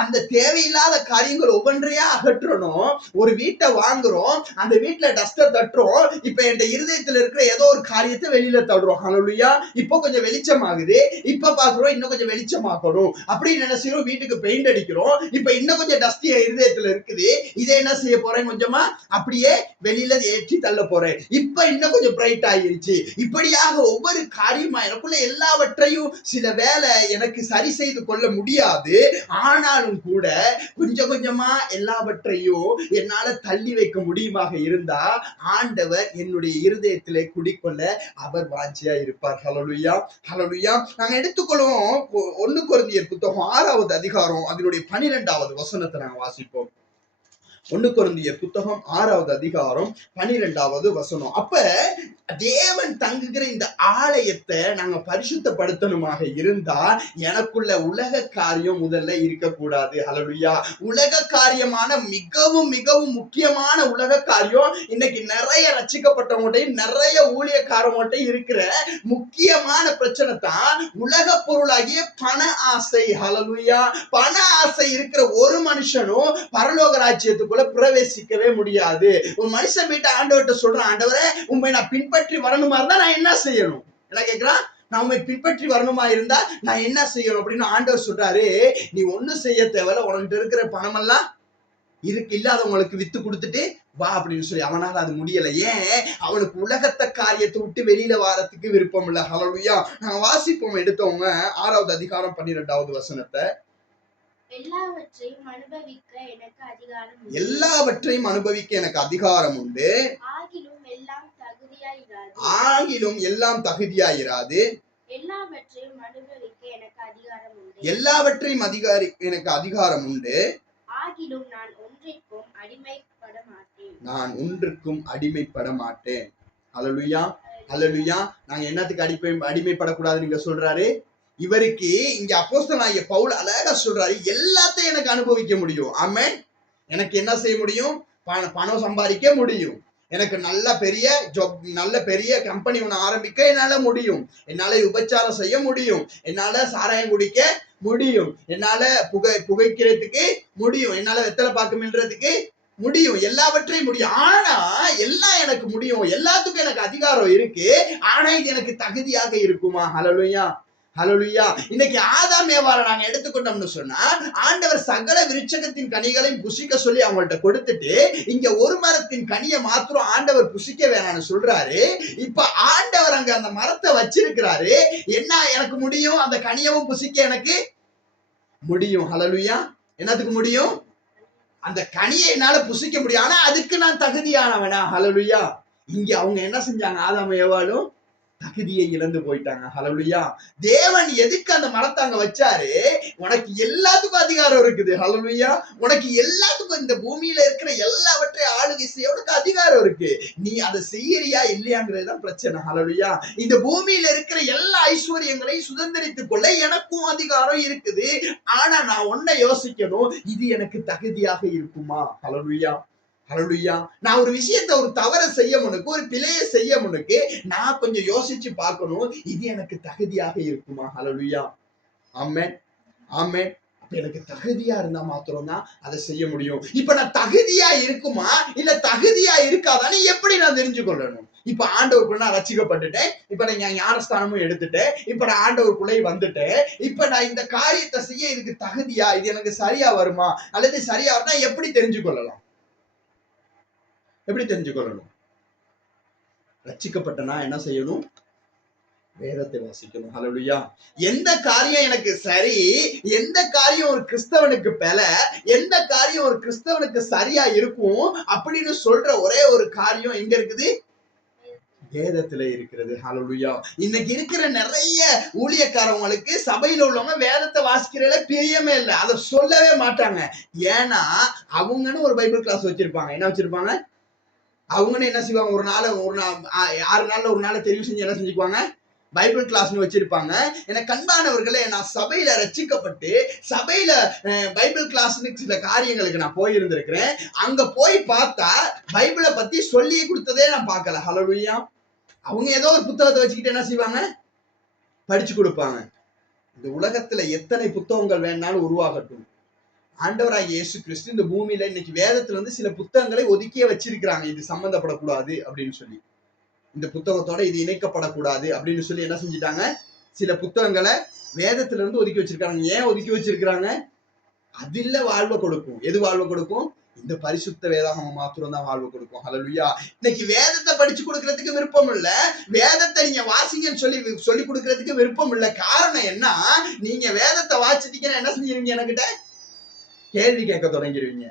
அந்த தேவையில்லாத காரியங்கள் ஒவ்வொன்றையா அகற்றணும். ஒரு வீட்டை வாங்குறோம், அந்த வீட்டுல டஸ்டர் தட்டுறோம். இப்ப என் இருதயத்துல இருக்கிற ஏதோ ஒரு காரியத்தை வெளியில தள்ளுறோம். ஹல்லேலூயா. இப்போ கொஞ்சம் வெளிச்சம் ஆகுது, இப்ப பாக்குறோம் இன்னும் கொஞ்சம் வெளிச்சமாக்கணும் அப்படின்னு என்ன செய்யறோம்? வீட்டுக்கு பெயிண்ட் அடிக்கிறோம். இப்ப இன்னும் கொஞ்சம் டஸ்டி இருதயத்துல இருக்குது, இதை என்ன செய்ய போறேன்? கொஞ்சமா அப்படியே வெளியில ஏற்றி தள்ள போறேன். இப்ப இன்னும் கொஞ்சம் பிரைட் ஆகிருச்சு. இப்படியாக ஒவ்வொரு காரியமா எனக்குள்ள எல்லாவற்றையும் சில வேலை எனக்கு சரி செய்து கொள்ள முடியாது. ஆனாலும் கூட கொஞ்சம் கொஞ்சமா எல்லாவற்றையும் என்னால தள்ளி வைக்க முடியுமாக இருந்தா, ஆண்டவர் என்னுடைய இருதயத்திலே குடிக்கொள்ள அவர் வாஞ்சியா இருப்பார். ஹல்லேலூயா, ஹல்லேலூயா. நாங்க எடுத்துக்கொள்வோம் 1 கொரிந்தியர் புத்தகம் 6வது அதிகாரம் அதனுடைய 12வது வசனத்தை நாங்க வாசிப்போம். 1 கொரிந்தியர் புத்தகம் 6வது அதிகாரம் 12வது வசனம். அப்ப தேவன் தங்குகிற இந்த ஆலயத்தை நாங்க பரிசுத்தப்படுத்தணுமாக இருந்தா எனக்குள்ள உலக காரியம் முதல்ல இருக்கக்கூடாது. ஹல்லேலூயா. உலக காரியமான மிகவும் மிகவும் முக்கியமான உலக காரியம் இன்னைக்கு நிறைய ரட்சிக்கப்பட்டவங்கள்டையும் நிறைய ஊழியக்காரவங்கள்டையும் இருக்கிற முக்கியமான பிரச்சனை தான் உலக பொருளாகிய பண ஆசை. ஹல்லேலூயா. பண ஆசை இருக்கிற ஒரு மனுஷனும் பரலோக ராஜ்யத்துக்குள்ள பிரவேசிக்கவே முடியாது. ஒரு மனுஷன் போயிட்டு ஆண்டவர்கிட்ட சொல்றான், ஆண்டவரே உண்மை நான் பின்பற்றி வரணுமா இருந்தா நான் என்ன செய்யணும்? என்ன கேட்கிறான்? நான் உண்மை பின்பற்றி வரணுமா இருந்தா நான் என்ன செய்யணும் அப்படின்னு ஆண்டவர் சொல்றாரு, நீ ஒண்ணும் செய்ய தேவையில்ல, உனக்கிட்ட இருக்கிற பணமெல்லாம் இல்லாதவங்களுக்கு வித்து கொடுத்துட்டு வா அப்படின்னு சொல்லி. அவனால அது முடியல. ஏன்? அவனுக்கு உலகத்தை காரியத்தை விட்டு வெளியில வாரத்துக்கு விருப்பம் இல்ல. ஹல்லேலூயா. நாங்க வாசிப்போம் எடுத்தவங்க 6வது அதிகாரம் 12வது வசனத்தை. எல்லாவற்றையும் அனுபவிக்க எனக்கு அதிகாரம் உண்டு. எல்லாவற்றையும் அனுபவிக்க எனக்கு அதிகாரம் உண்டு. ஆகிலும் எல்லாம் தகுதியாயிராது. ஆகிலும் எல்லாம் தகுதியாயிராது. எல்லாவற்றையும் அனுபவிக்க எனக்கு அதிகாரம் உண்டு. எல்லாவற்றையும் எனக்கு அதிகாரம் உண்டு. ஆகிலும் நான் ஒன்றிற்கும் அடிமைப்பட மாட்டேன். நான் ஒன்றுக்கும் அடிமைப்பட மாட்டேன். ஹல்லேலூயா. ஹல்லேலூயா. நாங்க என்னத்துக்கு அடிமைப்படக்கூடாது நீங்க சொல்றாரு? இவருக்கு இங்க அப்போஸ்தலனாகிய பவுல் அழகா சொல்றாரு, எல்லாத்தையும் எனக்கு அனுபவிக்க முடியும். ஆமென். எனக்கு என்ன செய்ய முடியும்? பணம் சம்பாதிக்க முடியும். எனக்கு நல்ல பெரிய கம்பெனி ஒன்று ஆரம்பிக்க என்னால முடியும். என்னால விபச்சாரம் செய்ய முடியும். என்னால சாராயம் குடிக்க முடியும். என்னால புகைக்கிறதுக்கு முடியும். என்னால வெத்தலை பாக்கு மில்றதுக்கு முடியும். எல்லாவற்றையும் முடியும். ஆனா எல்லாம் எனக்கு முடியும். எல்லாத்துக்கும் எனக்கு அதிகாரம் இருக்கு. ஆனா இது எனக்கு தகுதியாக இருக்குமா? ஹல்லேலூயா. ஹல்லேலூயா. இன்னைக்கு ஆதாம் ஏவாளை நாங்க எடுத்துக்கொண்டோம்னு சொன்னா, ஆண்டவர் சகல விருட்சகத்தின் கனிகளையும் புசிக்க சொல்லி அவங்கள்ட்ட கொடுத்துட்டு இங்க ஒரு மரத்தின் கனியை மாத்திரம் ஆண்டவர் புசிக்க வேணாம்னு சொல்றாரு. இப்ப ஆண்டவர் அங்க அந்த மரத்தை வச்சிருக்கிறாரு. என்ன எனக்கு முடியும்? அந்த கனியவும் புசிக்க எனக்கு முடியும். ஹல்லேலூயா. என்னத்துக்கு முடியும்? அந்த கனியை என்னால புசிக்க முடியும். ஆனா அதுக்கு நான் தகுதியானவனா? ஹல்லேலூயா. இங்க அவங்க என்ன செஞ்சாங்க? ஆதாம் ஏவாளும் தகுதியை இழந்து போயிட்டாங்க. ஹல்லேலூயா. தேவன் எதுக்கு அந்த மரத்தை அங்க வச்சாரு? உனக்கு எல்லாத்துக்கும் அதிகாரம் இருக்குது. ஹல்லேலூயா. உனக்கு எல்லாத்துக்கும் இந்த பூமியில இருக்கிற எல்லாவற்றையும் ஆளுகை செய்ய உனக்கு அதிகாரம் இருக்கு. நீ அதை செய்யறியா இல்லையாங்கிறதுதான் பிரச்சனை. ஹல்லேலூயா. இந்த பூமியில இருக்கிற எல்லா ஐஸ்வர்யங்களையும் சுதந்திரித்துக் கொள்ள எனக்கும் அதிகாரம் இருக்குது. ஆனா நான் ஒன்ன யோசிக்கணும், இது எனக்கு தகுதியாக இருக்குமா? ஹல்லேலூயா. ஹல்லேலூயா. நான் ஒரு விஷயத்தை ஒரு தவறை செய்ய முன்னுக்கு, ஒரு பிழையை செய்ய முன்னுக்கு நான் கொஞ்சம் யோசிச்சு பார்க்கணும், இது எனக்கு தகுதியாக இருக்குமா? ஹல்லேலூயா. ஆமென். ஆமென். அப்ப எனக்கு தகுதியா இருந்தா மாத்திரம் தான் அதை செய்ய முடியும். இப்ப நான் தகுதியா இருக்குமா இல்ல தகுதியா இருக்காதான்னு எப்படி நான் தெரிஞ்சு கொள்ளணும்? இப்ப ஆண்டவருக்குள்ள நான் ரட்சிக்கப்பட்டுட்டேன். இப்ப நான் ஞானஸ்தானமும் எடுத்துட்டேன். இப்ப நான் ஆண்டவருக்குள்ளே வந்துட்டேன். இப்ப நான் இந்த காரியத்தை செய்ய இதுக்கு தகுதியா, இது எனக்கு சரியா வருமா அல்லது சரியா வரும்னா எப்படி தெரிஞ்சு கொள்ளலாம்? எப்படி தெரிஞ்சு கொள்ளணும்? ரட்சிக்கப்பட்டனா என்ன செய்யணும்? வேதத்தை வாசிக்கணும். ஹல்லேலூயா. எந்த காரியம் எனக்கு சரி, எந்த காரியம் ஒரு கிறிஸ்தவனுக்கு எந்த காரியம் ஒரு கிறிஸ்தவனுக்கு சரியா இருக்கும் அப்படின்னு சொல்ற ஒரே ஒரு காரியம் எங்க இருக்குது? வேதத்துல இருக்கிறது. ஹல்லேலூயா. இன்னைக்கு இருக்கிற நிறைய ஊழியக்காரவங்களுக்கு சபையில உள்ளவங்க வேதத்தை வாசிக்கிறதுல பிரியமே இல்லை. அதை சொல்லவே மாட்டாங்க. ஏன்னா அவங்கன்னு ஒரு பைபிள் கிளாஸ் வச்சிருப்பாங்க. என்ன வச்சிருப்பாங்க? அவங்கன்னு என்ன செய்வாங்க? ஒரு 6 நாள்ல ஒரு நாளை தெரிவு செஞ்சு என்ன செஞ்சுக்குவாங்க? பைபிள் கிளாஸ்னு வச்சிருப்பாங்க. எனக்கு அன்பானவர்களே, நான் சபையில ரட்சிக்கப்பட்டு சபையில பைபிள் கிளாஸ்னு சில காரியங்களுக்கு நான் போயிருந்திருக்கிறேன். அங்க போய் பார்த்தா பைபிளை பத்தி சொல்லி கொடுத்ததே நான் பார்க்கல. ஹல்லேலூயா. அவங்க ஏதோ ஒரு புத்தகத்தை வச்சுக்கிட்டு என்ன செய்வாங்க? படிச்சு கொடுப்பாங்க. இந்த உலகத்துல எத்தனை புத்தகங்கள் வேணாலும் உருவாகட்டும், ஆண்டவராகிய இயேசு கிறிஸ்து இந்த பூமியில இன்னைக்கு வேதத்துல சில புத்தகங்களை ஒதுக்கியே வச்சிருக்கிறாங்க. இது சம்பந்தப்படக்கூடாது அப்படின்னு சொல்லி, இந்த புத்தகத்தோட இது இணைக்கப்படக்கூடாது அப்படின்னு சொல்லி என்ன செஞ்சிட்டாங்க? சில புத்தகங்களை வேதத்துல இருந்து ஒதுக்கி வச்சிருக்காங்க. ஏன் ஒதுக்கி வச்சிருக்கிறாங்க? அதுல வாழ்வை கொடுக்கும். எது வாழ்வை கொடுக்கும்? இந்த பரிசுத்த வேதாகமம் மாத்திரம் தான் வாழ்வு கொடுக்கும். ஹல்லேலூயா. இன்னைக்கு வேதத்தை படிச்சு கொடுக்கறதுக்கு விருப்பம் இல்ல, வேதத்தை நீங்க வாசிங்கன்னு சொல்லி கொடுக்கறதுக்கு விருப்பம் இல்ல. காரணம் என்ன? நீங்க வேதத்தை வாசிட்டீங்கன்னா என்ன செஞ்சிருவீங்க? என்கிட்ட கேள்வி கேட்க தொடங்கிடுவீங்க.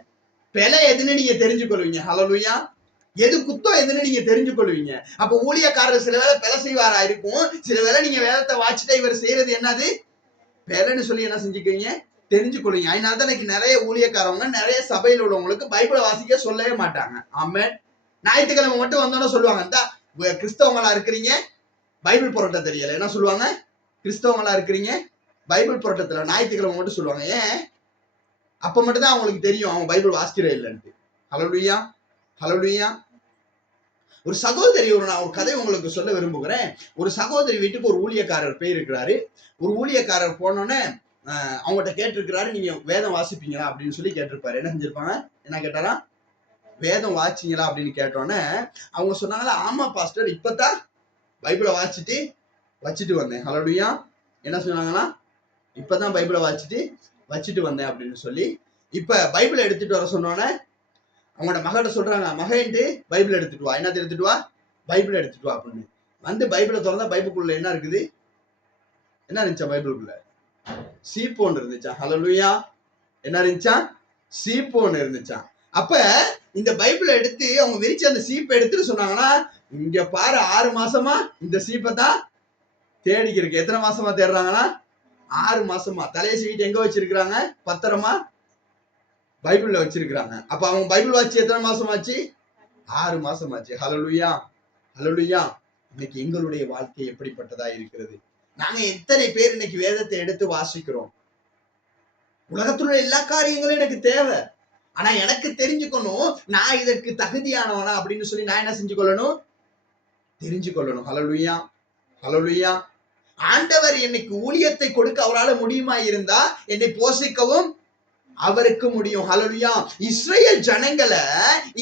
பிழை எதுன்னு நீங்க தெரிஞ்சு கொள்வீங்க. ஹல்லேலூயா. எது குத்தம் எதுன்னு நீங்க தெரிஞ்சு கொள்வீங்க. அப்ப ஊழியக்காரர் சில வேளை பிழை செய்வாரா இருக்கும், சில வேளை நீங்க வேதத்தை வாசிட்டா இவர் செய்யறது என்னது பிழைன்னு சொல்லி என்ன செஞ்சுக்குவீங்க? தெரிஞ்சுக்கொள்ளுங்க. அதனால தான் இன்னைக்கு நிறைய ஊழியக்காரவங்க நிறைய சபையில் உள்ளவங்களுக்கு பைபிளை வாசிக்க சொல்லவே மாட்டாங்க. ஆமென். ஞாயிற்றுக்கிழமை மட்டும் வந்தோன்னு சொல்லுவாங்க, இந்த கிறிஸ்தவங்களா இருக்கிறீங்க பைபிள் புரட்ட தெரியல. என்ன சொல்லுவாங்க? கிறிஸ்தவங்களா இருக்கிறீங்க பைபிள் புரட்டத்துல ஞாயிற்றுக்கிழமை மட்டும் சொல்லுவாங்க. ஏன்? அப்ப மட்டும் தான் அவங்களுக்கு தெரியும் அவங்க பைபிள் வாசிக்கிறே இல்லைன்ட்டு. ஹல்லேலூயா, ஹல்லேலூயா. ஒரு சகோதரி, நான் ஒரு கதை உங்களுக்கு சொல்ல விரும்புகிறேன். ஒரு சகோதரி வீட்டுக்கு ஒரு ஊழியக்காரர் போயிருக்கிறாரு. ஒரு ஊழியக்காரர் போனோன்னே அவங்ககிட்ட கேட்டிருக்கிறாரு, நீங்க வேதம் வாசிப்பீங்களா அப்படின்னு சொல்லி கேட்டிருப்பாரு. என்ன செஞ்சிருப்பாங்க? என்ன கேட்டாரா? வேதம் வாசிங்களா அப்படின்னு கேட்டோன்னே அவங்க சொன்னாங்களா, ஆமா பாஸ்டர், இப்பதான் பைபிளை வச்சுட்டு வந்தேன். ஹல்லேலூயா. என்ன சொன்னாங்களா? இப்பதான் பைபிளை வச்சுட்டு வந்தேன் அப்படின்னு சொல்லி, இப்ப பைபிளை எடுத்துட்டு வர சொன்னோன்னே அவங்களோட மகிட்ட சொல்றாங்க, மகன்ட்டு பைபிள் எடுத்துட்டு வா. என்னத்தை எடுத்துட்டு வா? பைபிள் எடுத்துட்டு வா அப்படின்னு. வந்து பைபிளை திறந்தா பைபிளுக்குள்ள என்ன இருக்குது? என்ன இருந்துச்சா பைபிளுக்குள்ள? சீப்பு ஒன்று இருந்துச்சா. ஹல்லேலூயா. என்ன இருந்துச்சா? சீப்பு ஒன்று இருந்துச்சா. அப்ப இந்த பைபிளை எடுத்து அவங்க விரிச்சு அந்த சீப்பை எடுத்துட்டு சொன்னாங்கன்னா, இங்க பாரு, 6 மாசமா இந்த சீப்பை தான் தேடிக்கிருக்கு. எத்தனை மாசமா தேடுறாங்கன்னா? 6 மாசமா. தலையை சீட்டு எங்க வச்சிருக்கிறாங்க? பத்திரமா பைபிள்ல வச்சிருக்கிறாங்க. அப்ப அவங்க பைபிள் வாசி எத்தனை மாசம் ஆச்சு? 6 மாசம் ஆச்சு. ஹல்லேலூயா, ஹல்லேலூயா. இன்னைக்கு எங்களுடைய வாழ்க்கை எப்படிப்பட்டதா இருக்கிறது? நாங்க எத்தனை பேர் இன்னைக்கு வேதத்தை எடுத்து வாசிக்கிறோம்? உலகத்துல எல்லா காரியங்களும் எனக்கு தேவை, ஆனா எனக்கு தெரிஞ்சுக்கணும் நான் இதற்கு தகுதியானவனா அப்படின்னு சொல்லி நான் என்ன செஞ்சு கொள்ளணும்? தெரிஞ்சு கொள்ளணும். ஹல்லேலூயா, ஹல்லேலூயா. ஆண்டவர் என்னைக்கு ஊழியத்தை கொடுக்க அவரால் முடியுமா இருந்தா என்னை போஷிக்கவும் அவருக்கு முடியும். ஹல்லேலூயா. இஸ்ரேல் ஜனங்களை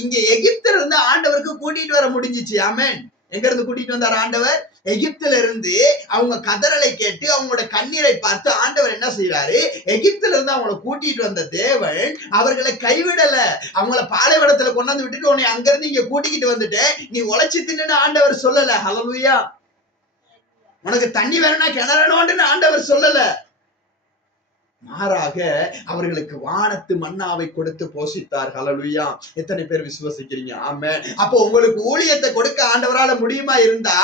இங்க எகிப்தில இருந்து ஆண்டவருக்கு கூட்டிட்டு வர முடிஞ்சிச்சு. ஆமென். எங்க இருந்து கூட்டிட்டு வந்தார் ஆண்டவர்? எகிப்தில இருந்து. அவங்க கதறலை கேட்டு அவங்களோட கண்ணீரை பார்த்து ஆண்டவர் என்ன செய்யறாரு? எகிப்தில இருந்து அவங்களை கூட்டிட்டு வந்த தேவன் அவர்களை கைவிடல. அவங்கள பாலைவனத்துல கொண்டாந்து விட்டுட்டு உன்னை அங்க இருந்து இங்க கூட்டிக்கிட்டு வந்துட்டு நீ உழைச்சி தின்னு ஆண்டவர் சொல்லல. ஹல்லேலூயா. உனக்கு தண்ணி வேணும்னா கிணறணும்னு ஆண்டவர் சொல்லல. மாறாக அவர்களுக்கு வானத்து மன்னாவை கொடுத்து போஷித்தார். ஹல்லேலூயா. எத்தனை பேர் விசுவாசிக்கிறீங்க? ஆமென். அப்போ உங்களுக்கு ஊழியத்தை கொடுக்க ஆண்டவரால முடியுமா இருந்தா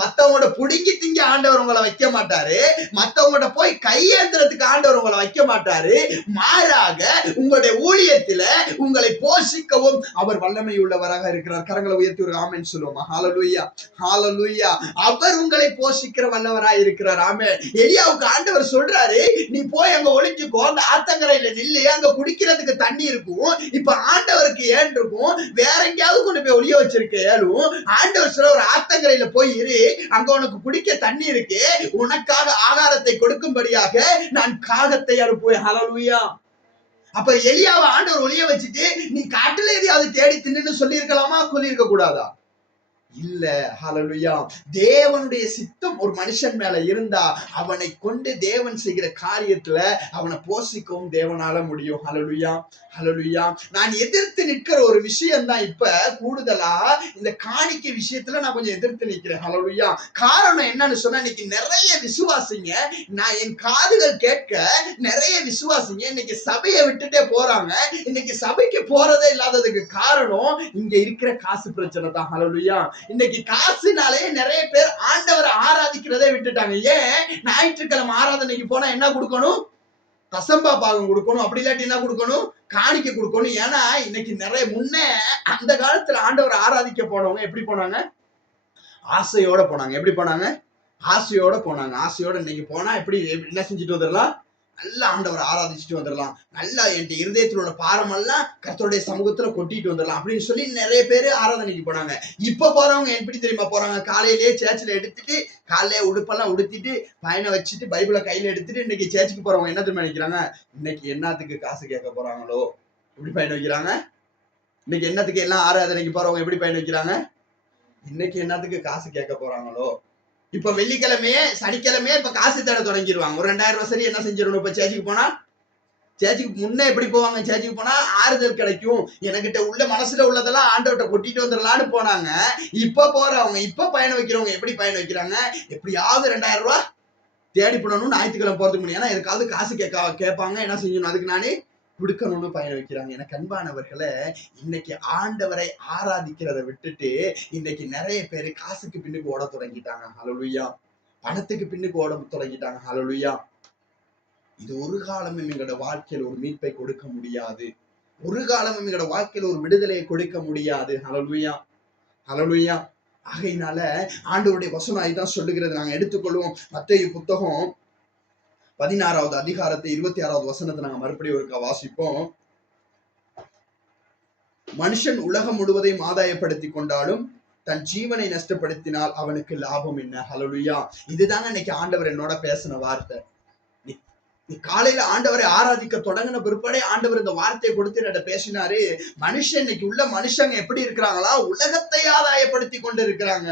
மத்தவங்களோட புடுங்கி திங்க ஆண்டவர் உங்களை வைக்க மாட்டாரு. மத்தவங்களோட போய் கையேந்திரத்துக்கு ஆண்டவர் உங்களை வைக்க மாட்டாரு. மாறாக உங்களுடைய ஊழியத்துல உங்களை போஷிக்கவும் அவர் வல்லமை உள்ளவராக இருக்கிறார். கரங்களை உயர்த்தி ஒரு ஆமென் சொல்லுவோமா? ஹல்லேலூயா, ஹல்லேலூயா. அவர் உங்களை போஷிக்கிற வல்லவராய் இருக்கிறார். ஆமென். எலியாவுக்கு ஆண்டவர் சொல்றாரு, நீ போய் அங்க ஒளிஞ்சுக்கோ, அந்த ஆத்தங்கரையில நில்லு, அங்க குடிக்கிறதுக்கு தண்ணி இருக்கும். இப்ப ஆண்டவருக்கு ஏன் இருக்கும்? வேற எங்கேயாவது கொண்டு போய் ஒளிய வச்சிருக்க ஏழும். ஆண்டவர் சொல்ற, ஒரு ஆத்தங்கரையில போய் இரு, அங்க உனக்கு குடிக்க தண்ணி இருக்கு, உனக்காக ஆகாரத்தை கொடுக்கும்படியாக நான் காகத்தை அனுப்புவேன். ஹல்லேலூயா. அப்ப எலியாவை ஆண்டவர் ஒளிய வச்சுட்டு நீ காட்டுல எதையாவது தேடி தின்னு சொல்லி இருக்கலாமா? சொல்லி இருக்க கூடாதா? இல்ல. ஹல்லேலூயா. தேவனுடைய சித்தம் ஒரு மனுஷன் மேல இருந்தா அவனை கொண்டு தேவன் செய்கிற காரியத்துல அவனை போஷிக்கவும் தேவனால முடியும். ஹல்லேலூயா, ஹல்லேலூயா. நான் எதிர்த்து நிற்கிற ஒரு விஷயம் தான் இப்ப கூடுதலா இந்த காணிக்கை விஷயத்துல நான் கொஞ்சம் எதிர்த்து நிற்கிறேன். ஹல்லேலூயா. காரணம் என்னன்னு சொன்னா, இன்னைக்கு நிறைய விசுவாசிங்க, நான் என் காதுகள் கேட்க நிறைய விசுவாசிங்க இன்னைக்கு சபையை விட்டுட்டே போறாங்க. இன்னைக்கு சபைக்கு போறதே இல்லாததுக்கு காரணம் இங்க இருக்கிற காசு பிரச்சனை தான். ஹல்லேலூயா. இன்னைக்கு காசுனாலே நிறைய பேர் ஆண்டவரை ஆராதிக்கிறதே விட்டுட்டாங்க. ஏன்? ஞாயிற்றுக்கிழமை ஆராதனைக்கு போனா என்ன கொடுக்கணும்? தசம்பா பாகம் கொடுக்கணும். அப்படி இல்லாட்டி என்ன கொடுக்கணும்? காணிக்கை கொடுக்கணும். ஏன்னா இன்னைக்கு நிறைய முன்னே அந்த காலத்துல ஆண்டவரை ஆராதிக்க போனவங்க எப்படி போனாங்க? ஆசையோட போனாங்க. எப்படி போனாங்க? ஆசையோட போனாங்க. ஆசையோட இன்னைக்கு போனா எப்படி என்ன செஞ்சுட்டு வந்துடலாம்? நல்லா ஆண்டவரை ஆராதிச்சுட்டு வந்துடலாம், நல்லா என் இருதயத்தில் உள்ள பாரமெல்லாம் கர்த்தருடைய சமூகத்துல கொட்டிட்டு வந்துடலாம் அப்படின்னு சொல்லி நிறைய பேர் ஆராதனைக்கு போனாங்க. இப்ப போறவங்க எப்படி தெரியுமா போறாங்க? காலையிலேயே சேர்ச்சில் எடுத்துட்டு காலையிலே உடுப்பெல்லாம் உடுத்திட்டு பயனை வச்சுட்டு பைபிளை கையில எடுத்துட்டு இன்னைக்கு சேர்ச்சுக்கு போறவங்க என்ன தெரியுமா நினைக்கிறாங்க? இன்னைக்கு என்னத்துக்கு காசு கேட்க போறாங்களோ எப்படி பயன் வைக்கிறாங்க? இன்னைக்கு என்னத்துக்கு எல்லாம் ஆராதனைக்கு போறவங்க எப்படி பயன் வைக்கிறாங்க? இன்னைக்கு என்னத்துக்கு காசு கேட்க போறாங்களோ. இப்ப வெள்ளிக்கிழமையே சனிக்கிழமையே இப்ப காசு தேட தொடங்கிடுவாங்க. ஒரு 2000 ரூபாய் சரி என்ன செஞ்சிடணும்? இப்ப சேர்ச்சுக்கு போனா, சேர்ச்சுக்கு முன்னே எப்படி போவாங்க? சேர்ச்சுக்கு போனா ஆறுதல் கிடைக்கும், எனக்கிட்ட உள்ள மனசுல உள்ளதெல்லாம் ஆண்டவர்கிட்ட கொட்டிட்டு வந்துடலான்னு போனாங்க. இப்ப போறவங்க, இப்ப பயணம் வைக்கிறவங்க எப்படி பயணம் வைக்கிறாங்க? எப்படியாவது 2000 ரூபாய் தேடி போடணும் ஞாயிற்றுக்கிழமை போறதுக்கு முடியும். ஏன்னா எதுக்காவது காசு கேட்பாங்க, என்ன செஞ்சணும், அதுக்கு நானே கொடுக்கணும்னு பயணம் வைக்கிறாங்க. எனக்கு அன்பானவர்களே, இன்னைக்கு ஆண்டவரை ஆராதிக்கிறத விட்டுட்டு இன்னைக்கு நிறைய பேர் காசுக்கு பின்னுக்கு ஓட தொடங்கிட்டாங்க. ஹல்லேலூயா. பணத்துக்கு பின்னுக்கு ஓட தொடங்கிட்டாங்க. ஹல்லேலூயா. இது ஒரு காலமும் எங்களோட வாழ்க்கையில் ஒரு மீட்பை கொடுக்க முடியாது. ஒரு காலமும் எங்களோட வாழ்க்கையில் ஒரு விடுதலையை கொடுக்க முடியாது. ஹல்லேலூயா, ஹல்லேலூயா. ஆகையினால ஆண்டவருடைய வசனம் இதான் சொல்லுகிறது. நாங்க எடுத்துக்கொள்வோம். மத்தேயு புத்தகம் 16வது அதிகாரத்தை 26வது வசனத்தை நாங்க மறுபடியும் ஒருக்கா வாசிப்போம். மனுஷன் உலகம் முழுவதையும் ஆதாயப்படுத்தி கொண்டாலும் தன் ஜீவனை நஷ்டப்படுத்தினால் அவனுக்கு லாபம் என்ன? ஹல்லேலூயா. இதுதாங்க இன்னைக்கு ஆண்டவர் என்னோட பேசின வார்த்தை. நீ காலையில ஆண்டவரை ஆராதிக்க தொடங்கின பிற்பாடே ஆண்டவர் இந்த வார்த்தையை கொடுத்து என்னோட பேசினாரு. மனுஷன் இன்னைக்கு உள்ள மனுஷங்க எப்படி இருக்கிறாங்களா? உலகத்தை ஆதாயப்படுத்தி கொண்டு இருக்கிறாங்க.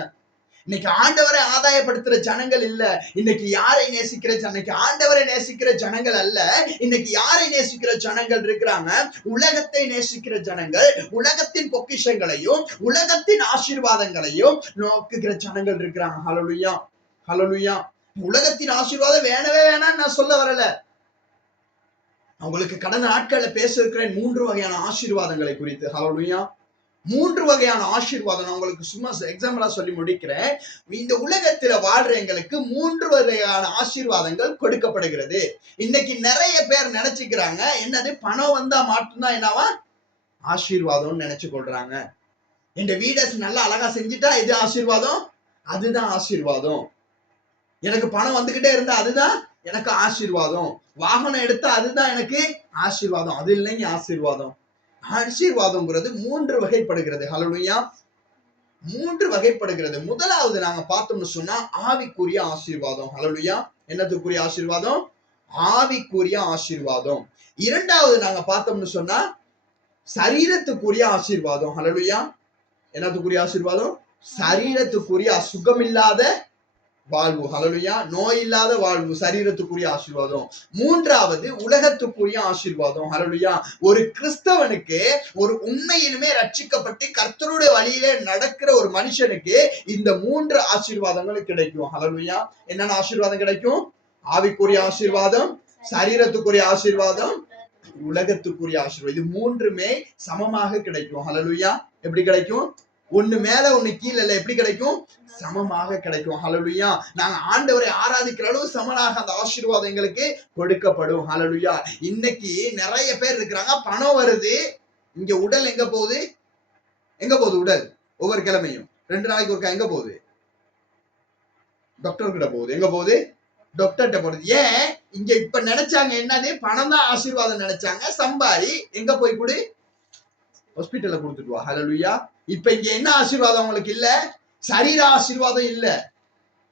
இன்னைக்கு ஆண்டவரை ஆதாயப்படுத்துற ஜனங்கள் இல்ல. இன்னைக்கு யாரை நேசிக்கிற இன்னைக்கு ஆண்டவரை நேசிக்கிற ஜனங்கள் அல்ல. இன்னைக்கு யாரை நேசிக்கிற ஜனங்கள் இருக்கிறாங்க? உலகத்தை நேசிக்கிற ஜனங்கள், உலகத்தின் பொக்கிஷங்களையும் உலகத்தின் ஆசீர்வாதங்களையும் நோக்குகிற ஜனங்கள் இருக்கிறாங்க. ஹல்லேலூயா, ஹல்லேலூயா. உலகத்தின் ஆசீர்வாதம் வேணவே வேணாம்னு நான் சொல்ல வரல. உங்களுக்கு கடந்த நாட்கள்ல பேச இருக்கிறேன் 3 வகையான ஆசீர்வாதங்களை குறித்து. ஹல்லேலூயா. 3 வகையான ஆசீர்வாதம் நான் உங்களுக்கு சும்மா எக்ஸாம்பிளா சொல்லி முடிக்கிறேன். இந்த உலகத்துல வாழ்ற எங்களுக்கு 3 வகையான ஆசீர்வாதங்கள் கொடுக்கப்படுகிறது. இன்னைக்கு நிறைய பேர் நினைச்சுக்கிறாங்க, என்னது பணம் வந்தா மட்டும்தான் என்னவா ஆசீர்வாதம்னு நினைச்சு கொள்றாங்க. என் வீட நல்லா அழகா செஞ்சுட்டா இது ஆசீர்வாதம், அதுதான் ஆசீர்வாதம். எனக்கு பணம் வந்துகிட்டே இருந்தா அதுதான் எனக்கு ஆசீர்வாதம். வாகனம் எடுத்தா அதுதான் எனக்கு ஆசீர்வாதம். அது இல்லைங்க ஆசீர்வாதம். ஆசீர்வாதம்ங்கிறது 3 வகைப்படுகிறது. ஹல்லேலூயா, 3 வகைப்படுகிறது. முதலாவது நாங்க பார்த்தோம்னு சொன்னா ஆவிக்குரிய ஆசீர்வாதம். ஹல்லேலூயா. என்னத்துக்குரிய ஆசீர்வாதம்? ஆவிக்குரிய ஆசீர்வாதம். இரண்டாவது நாங்க பார்த்தோம்னு சொன்னா சரீரத்துக்குரிய ஆசீர்வாதம். ஹல்லேலூயா. என்னத்துக்குரிய ஆசீர்வாதம்? சரீரத்துக்குரிய சுகமில்லாத வாழ்வு. ஹல்லேலூயா. நோய் இல்லாத வாழ்வு, சரீரத்துக்குரிய ஆசீர்வாதம். மூன்றாவது உலகத்துக்குரிய ஆசீர்வாதம். ஹல்லேலூயா. ஒரு கிறிஸ்தவனுக்கு, ஒரு உண்மையிலுமே ரட்சிக்கப்பட்டு கர்த்தருடைய வழியிலே நடக்கிற ஒரு மனுஷனுக்கு இந்த 3 ஆசீர்வாதங்களும் கிடைக்கும். ஹல்லேலூயா. என்னென்ன ஆசீர்வாதம் கிடைக்கும்? ஆவிக்குரிய ஆசீர்வாதம், சரீரத்துக்குரிய ஆசீர்வாதம், உலகத்துக்குரிய ஆசீர்வாதம். இது 3மே சமமாக கிடைக்கும். ஹல்லேலூயா. எப்படி கிடைக்கும்? ஒண்ணு மேல ஒண்ணு கீழே இல்ல. எப்படி கிடைக்கும்? சமமாக கிடைக்கும். ஹல்லேலூயா. நாங்க ஆண்டவரை ஆராதிக்கிற அளவு சமனாக அந்த ஆசீர்வாதம் எங்களுக்கு கொடுக்கப்படும். ஹல்லேலூயா. இன்னைக்கு நிறைய பேர் இருக்கிறாங்க, பணம் வருது, இங்க உடல் எங்க போகுது? எங்க போகுது உடல்? ஒவ்வொரு கிழமையும் 2 நாளைக்கு ஒருக்கா எங்க போகுது? டாக்டர் கிட்ட போகுது. எங்க போகுது? டாக்டர்கிட்ட போகுது. ஏன்? இங்க இப்ப நினைச்சாங்க என்னது? பணம் தான் ஆசீர்வாதம் நினைச்சாங்க. சம்பாரி எங்க போய் கொடு? ஹாஸ்பிட்டல்ல கொடுத்துட்டு வா. ஹல்லேலூயா. இப்ப இங்க என்ன ஆசீர்வாதம் உங்களுக்கு இல்ல? சரீர ஆசீர்வாதம் இல்ல.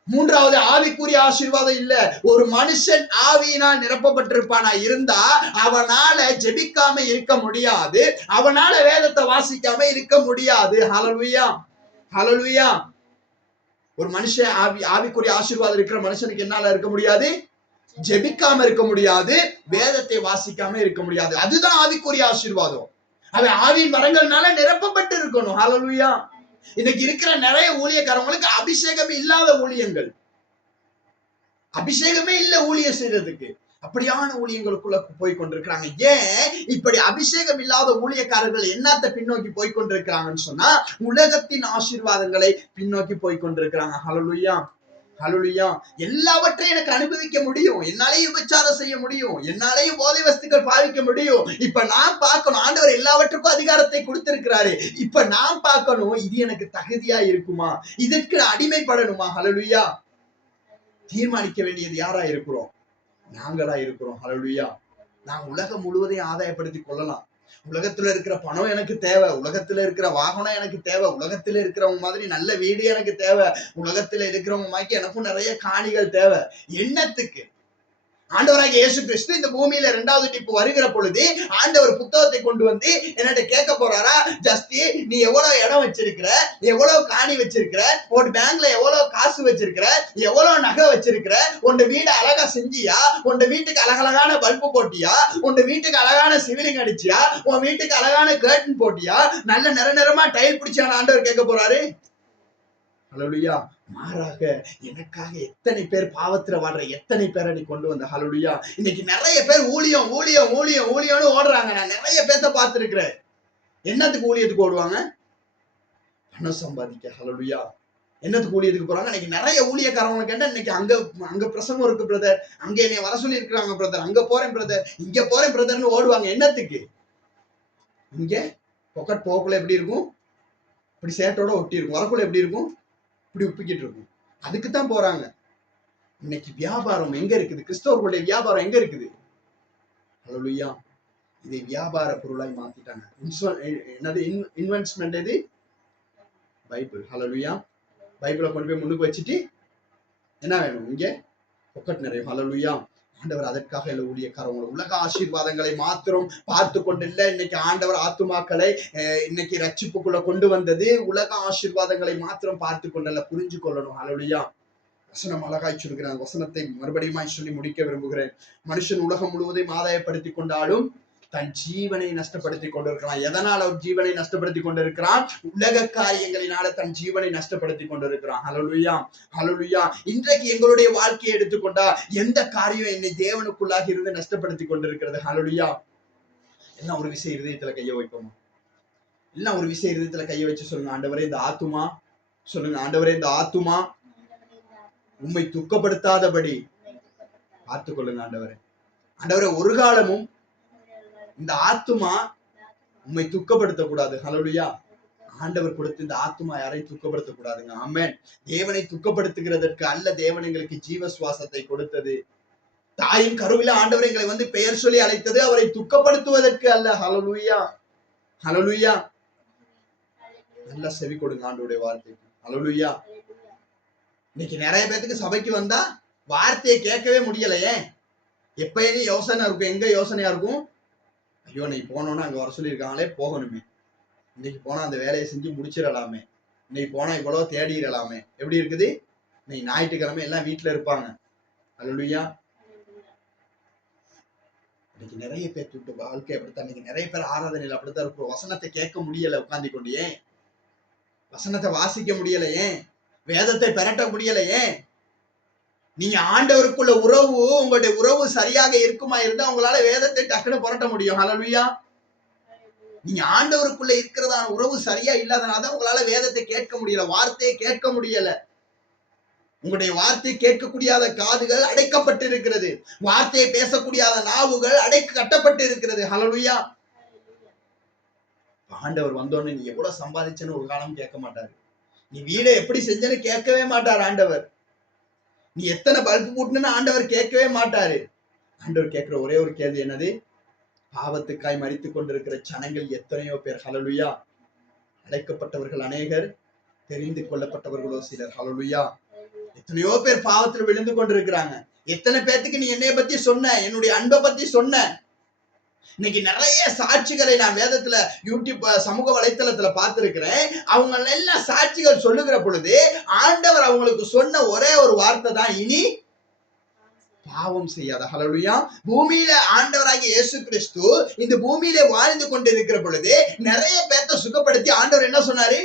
மூன்றாவது ஆவிக்குரிய ஆசீர்வாதம் இல்ல. ஒரு மனுஷன் ஆவியினால் நிரப்பப்பட்டிருப்பானா இருந்தா அவனால ஜெபிக்காம இருக்க முடியாது, அவனால வேதத்தை வாசிக்காம இருக்க முடியாது. ஹல்லேலூயா, ஹல்லேலூயா. ஒரு மனுஷன் ஆவிக்குரிய ஆசீர்வாதம் இருக்கிற மனுஷனுக்கு என்னால இருக்க முடியாது? ஜெபிக்காம இருக்க முடியாது, வேதத்தை வாசிக்காம இருக்க முடியாது. அதுதான் ஆவிக்குரிய ஆசீர்வாதம். அவன் ஆவியின் வரங்கள்னால நிரப்பப்பட்டு இருக்கணும். ஹல்லேலூயா. இன்னைக்கு இருக்கிற நிறைய ஊழியக்காரங்களுக்கு அபிஷேகம் இல்லாத ஊழியங்கள், அபிஷேகமே இல்ல ஊழியம் செய்யறதுக்கு. அப்படியான ஊழியங்களுக்குள்ள போய் கொண்டிருக்கிறாங்க. ஏன் இப்படி அபிஷேகம் இல்லாத ஊழியக்காரர்கள் என்னத்தை பின்னோக்கி போய் கொண்டிருக்கிறாங்கன்னு சொன்னா உலகத்தின் ஆசீர்வாதங்களை பின்னோக்கி போய் கொண்டிருக்கிறாங்க. ஹல்லேலூயா, ஹல்லேலூயா. எல்லாவற்றையும் எனக்கு அனுபவிக்க முடியும், என்னாலேயும் விபச்சாரம் செய்ய முடியும், என்னாலேயும் போதை வஸ்துக்கள் பாவிக்க முடியும். இப்ப நான் பார்க்கணும், ஆண்டவர் எல்லாவற்றுக்கும் அதிகாரத்தை கொடுத்திருக்கிறாரு. இப்ப நான் பார்க்கணும், இது எனக்கு தகுதியா இருக்குமா? இதற்கு அடிமைப்படணுமா? ஹல்லேலூயா. தீர்மானிக்க வேண்டியது யாரா இருக்கிறோம்? நாங்களா இருக்கிறோம். ஹல்லேலூயா. நான் உலகம் முழுவதையும் ஆதாயப்படுத்தி கொள்ளலாம். உலகத்துல இருக்கிற பணம் எனக்கு தேவை, உலகத்துல இருக்கிற வாகனம் எனக்கு தேவை, உலகத்துல இருக்கிறவங்க மாதிரி நல்ல வீடு எனக்கு தேவை, உலகத்துல இருக்கிறவங்க மாதிரி எனக்கும் நிறைய காணிகள் தேவை. என்னத்துக்கு? ஆண்டவராகிய இயேசு கிறிஸ்து இந்த பூமியில 2வது டிப்பு வருகிற பொழுது ஆண்டவர் புத்தகத்தை கொண்டு வந்து என்னட்ட கேட்க போறாரா? ஜஸ்டி நீ எவ்வளவு இடம் வச்சிருக்கிற, எவ்வளவு காணி வச்சிருக்கிற, ஒரு பேங்க்ல எவ்வளவு காசு வச்சிருக்கிற, எவ்வளவு நகை வச்சிருக்கிற, உன் வீடு அழகா செஞ்சியா, உன் வீட்டுக்கு அழகழகான பல்பு போட்டியா, உன் வீட்டுக்கு அழகான சிவிலிங் அடிச்சியா, உன் வீட்டுக்கு அழகான கர்டன் போட்டியா, நல்ல நிறமா டைல் பிடிச்சான ஆண்டவர் கேட்க போறாரு. ஹல்லேலூயா. மாறாக எனக்காக எத்தனை பேர் பாவத்துல வாழ்ற எத்தனை பேரை நீ கொண்டு வந்த. ஹல்லேலூயா. இன்னைக்கு நிறைய பேர் ஊழியம் ஊழியம் ஊழியம் ஊழியம்னு ஓடுறாங்க. நான் நிறைய பேர்த்த பார்த்திருக்கிறேன். என்னத்துக்கு ஊழியத்துக்கு ஓடுவாங்க? பணம் சம்பாதிக்க. ஹல்லேலூயா. என்னத்துக்கு ஊழியத்துக்கு போறாங்க? இன்னைக்கு நிறைய ஊழியக்காரவங்க கேட்டா இன்னைக்கு அங்க பிரசங்கம் இருக்கு பிரதர், அங்க என்னை வர சொல்லி இருக்கிறாங்க பிரதர், அங்க போறேன் பிரதர், இங்க போறேன் பிரதர்னு ஓடுவாங்க. என்னத்துக்கு? இங்க பொக்கட் போக்குள்ள எப்படி இருக்கும்? இப்படி சேட்டோட ஒட்டி இருக்கும். வரக்குள்ள எப்படி இருக்கும்? இப்படி உப்பிக்கிட்டு இருக்கும். அதுக்குத்தான் போறாங்க. இன்னைக்கு வியாபாரம் எங்க இருக்குது? கிறிஸ்தவர்களுடைய வியாபாரம் எங்க இருக்குது? ஹல்லேலூயா. இதை வியாபார பொருளாய் மாத்திட்டாங்க. என்னது இன்வெஸ்ட்மெண்ட்? எது? பைபிள். ஹல்லேலூயா. பைபிளை கொண்டு போய் முன்னுக்கு வச்சுட்டு என்ன வேணும்? இங்க பொக்கட் நிறைய. ஹல்லேலூயா. ஆண்டவர் அதற்காக இல்ல ஊழியக்காரவங்களை உலக ஆசீர்வாதங்களை மாத்திரம் பார்த்து கொண்டு இல்ல. இன்னைக்கு ஆண்டவர் ஆத்துமாக்களை இன்னைக்கு ரட்சிப்புக்குள்ள கொண்டு வந்தது உலக ஆசீர்வாதங்களை மாத்திரம் பார்த்து கொண்டல்ல, புரிஞ்சு கொள்ளணும். ஹல்லேலூயா. வசனம் அழகாய் சொல்கிறேன். வசனத்தை மறுபடியும் சொல்லி முடிக்க விரும்புகிறேன். மனுஷன் உலகம் முழுவதையும் ஆதாயப்படுத்தி கொண்டாலும் தன் ஜீவனை நஷ்டப்படுத்தி கொண்டிருக்கிறான். எதனால ஜீவனை நஷ்டப்படுத்தி கொண்டிருக்கிறான்? உலக காரியங்களினால தன் ஜீவனை நஷ்டப்படுத்தி கொண்டிருக்கிறான். ஹல்லேலூயா, ஹல்லேலூயா. இன்றைக்கு எங்களுடைய வாழ்க்கையை எடுத்துக்கொண்டா எந்த காரியம் என்னை தேவனுக்குள்ளாக இருந்து நஷ்டப்படுத்தி கொண்டிருக்கிறது? ஹல்லேலூயா. எல்லாம் ஒரு விஷயம் இருதயத்துல கைய வைப்போமா? எல்லாம் ஒரு விஷயம் இருதயத்துல கைய வச்சு சொல்லுங்க, ஆண்டவரே இந்த ஆத்துமா, சொல்லுங்க, ஆண்டவரே இந்த ஆத்துமா உம்மை துக்கப்படுத்தாதபடி பார்த்துக் கொள்ளுங்க. ஆண்டவரே, ஆண்டவரே ஒரு காலமும் இந்த ஆத்துமா உண்மை துக்கப்படுத்தக்கூடாது. ஹல்லேலூயா. ஆண்டவர் கொடுத்து இந்த ஆத்துமா யாரையும் துக்கப்படுத்தக்கூடாதுங்க. ஆமென். தேவனை துக்கப்படுத்துகிறதற்கு அல்ல தேவன் எங்களுக்கு ஜீவ சுவாசத்தை கொடுத்தது. தாயின் கருவில ஆண்டவர் எங்களை பெயர் சொல்லி அழைத்தது அவரை துக்கப்படுத்துவதற்கு அல்ல. ஹல்லேலூயா, ஹல்லேலூயா. நல்லா செவி கொடுங்க ஆண்டவருடைய வார்த்தைக்கு. ஹல்லேலூயா. இன்னைக்கு நிறைய பேருக்கு சபைக்கு வந்தா வார்த்தையை கேட்கவே முடியலையே. எப்பயுமே யோசனை இருக்கும். எங்க யோசனையா இருக்கும்? ஐயோ நீ போனோன்னா அங்க வர சொல்லியிருக்காங்களே, போகணுமே. இன்னைக்கு போனா அந்த வேலையை செஞ்சு முடிச்சிடலாமே. இன்னைக்கு போனா இவ்வளவு தேடிடலாமே. எப்படி இருக்குது? இன்னைக்கு ஞாயிற்றுக்கிழமை எல்லாம் வீட்டுல இருப்பாங்க. ஹல்லேலூயா. இன்னைக்கு நிறைய பேர் விட்டு வாழ்க்கை அப்படித்தான். இன்னைக்கு நிறைய பேர் ஆராதனையில் அப்படித்தான் இருக்கும். வசனத்தை கேட்க முடியல உட்கார்ந்து கொண்டு. ஏன்? வசனத்தை வாசிக்க முடியலையே, வேதத்தை பெரட்ட முடியலையே. நீங்க ஆண்டவருக்குள்ள உறவு, உங்களுடைய உறவு சரியாக இருக்குமா இருந்தா உங்களால வேதத்தை டக்குன்னு புரட்ட முடியும். ஹல்லேலூயா. நீங்க ஆண்டவருக்குள்ள இருக்கிறதான உறவு சரியா இல்லாதனாலதான் உங்களால வேதத்தை கேட்க முடியல, வார்த்தையை கேட்க முடியல. உங்களுடைய வார்த்தையை கேட்கக்கூடியாத காதுகள் அடைக்கப்பட்டு இருக்கிறது. வார்த்தையை பேசக்கூடியாத நாவுகள் கட்டப்பட்டு இருக்கிறது. ஹல்லேலூயா. ஆண்டவர் வந்தோன்னு நீ எவ்வளவு சம்பாதிச்சேன்னு ஒரு காலம் கேட்க மாட்டாரு. நீ வீடை எப்படி செஞ்சேன்னு கேட்கவே மாட்டார் ஆண்டவர். நீ எத்தனை பல்பு போட்டுன்னு ஆண்டவர் கேட்கவே மாட்டாரு. ஆண்டவர் கேட்கிற ஒரே ஒரு கேள்வி என்னது? பாவத்துக்காய் மரித்துக் கொண்டிருக்கிற ஜனங்கள் எத்தனையோ பேர். ஹல்லேலூயா. அழைக்கப்பட்டவர்கள் அநேகர், தெரிந்து கொள்ளப்பட்டவர்களோ சிலர். ஹல்லேலூயா. எத்தனையோ பேர் பாவத்தில் விழுந்து கொண்டிருக்கிறாங்க. எத்தனை பேத்துக்கு நீ என்னைய பத்தி சொன்ன, என்னுடைய அன்பை பத்தி சொன்ன. இன்னைக்கு நிறைய சாட்சிகளை நான் வேதத்துல யூடியூப் சமூக வலைத்தளத்துல பார்த்திருக்கிறேன். அவங்க எல்லாம் சாட்சிகள் சொல்லுகிற பொழுது ஆண்டவர் அவங்களுக்கு சொன்ன ஒரே ஒரு வார்த்தை தான், இனி பாவம் செய்யாத. ஹல்லேலூயா. பூமியில ஆண்டவராகிய இயேசு கிறிஸ்து இந்த பூமியில வாழ்ந்து கொண்டிருக்கிற பொழுது நிறைய பேர்த்த சுகப்படுத்தி ஆண்டவர் என்ன சொன்னாரு?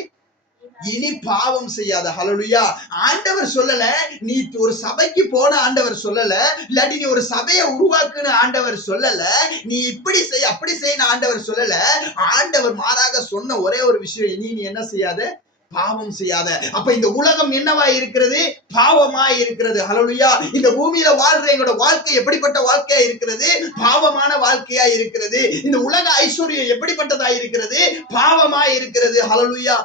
இனி பாவம் செய்யாத. ஹல்லேலூயா. ஆண்டவர் சொல்லல நீ ஒரு சபைக்கு போன ஆண்டவர் சொல்லல, இல்லாட்டி நீ ஒரு சபையை உருவாக்குன்னு ஆண்டவர் சொல்லல, நீ இப்படி செய் அப்படி செய்ய ஆண்டவர் சொல்லல. ஆண்டவர் மாறாக சொன்ன ஒரே ஒரு விஷயம், இனி நீ என்ன செய்யாத? பாவம் செய்யாத. அப்ப இந்த உலகம் என்னவா இருக்கிறது? பாவமா இருக்கிறது. ஹல்லேலூயா. இந்த பூமியில வாழ்ற எங்களோட வாழ்க்கை எப்படிப்பட்ட வாழ்க்கையா இருக்கிறது? பாவமான வாழ்க்கையா இருக்கிறது. இந்த உலக ஐஸ்வர்யம் எப்படிப்பட்டதா இருக்கிறது? பாவமா இருக்கிறது. ஹல்லேலூயா.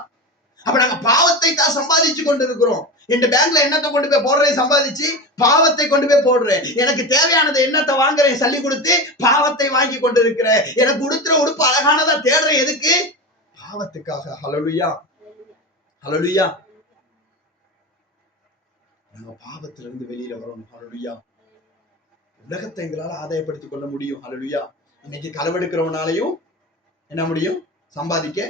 அப்ப நாங்க பாவத்தை தான் சம்பாதிச்சு கொண்டு இருக்கிறோம். என் பேங்க்ல என்னத்தை கொண்டு போய் போடுறேன்? சம்பாதிச்சு பாவத்தை கொண்டு போய் போடுறேன். எனக்கு தேவையானது என்னத்தை வாங்குறேன்? சல்லி கொடுத்து பாவத்தை வாங்கி கொண்டு இருக்கிறேன். எனக்கு உடுத்துற உடுப்பு அழகானதா தேடுறேன். எதுக்கு? பாவத்துக்காக. ஹல்லேலூயா, ஹல்லேலூயா. நம்ம பாவத்திலிருந்து வெளியில வரணும். ஹல்லேலூயா. உலகத்தை எங்களால ஆதாயப்படுத்திக் கொள்ள முடியும். ஹல்லேலூயா. இன்னைக்கு களவெடுக்கிறவனாலையும் என்ன முடியும்? சம்பாதிக்க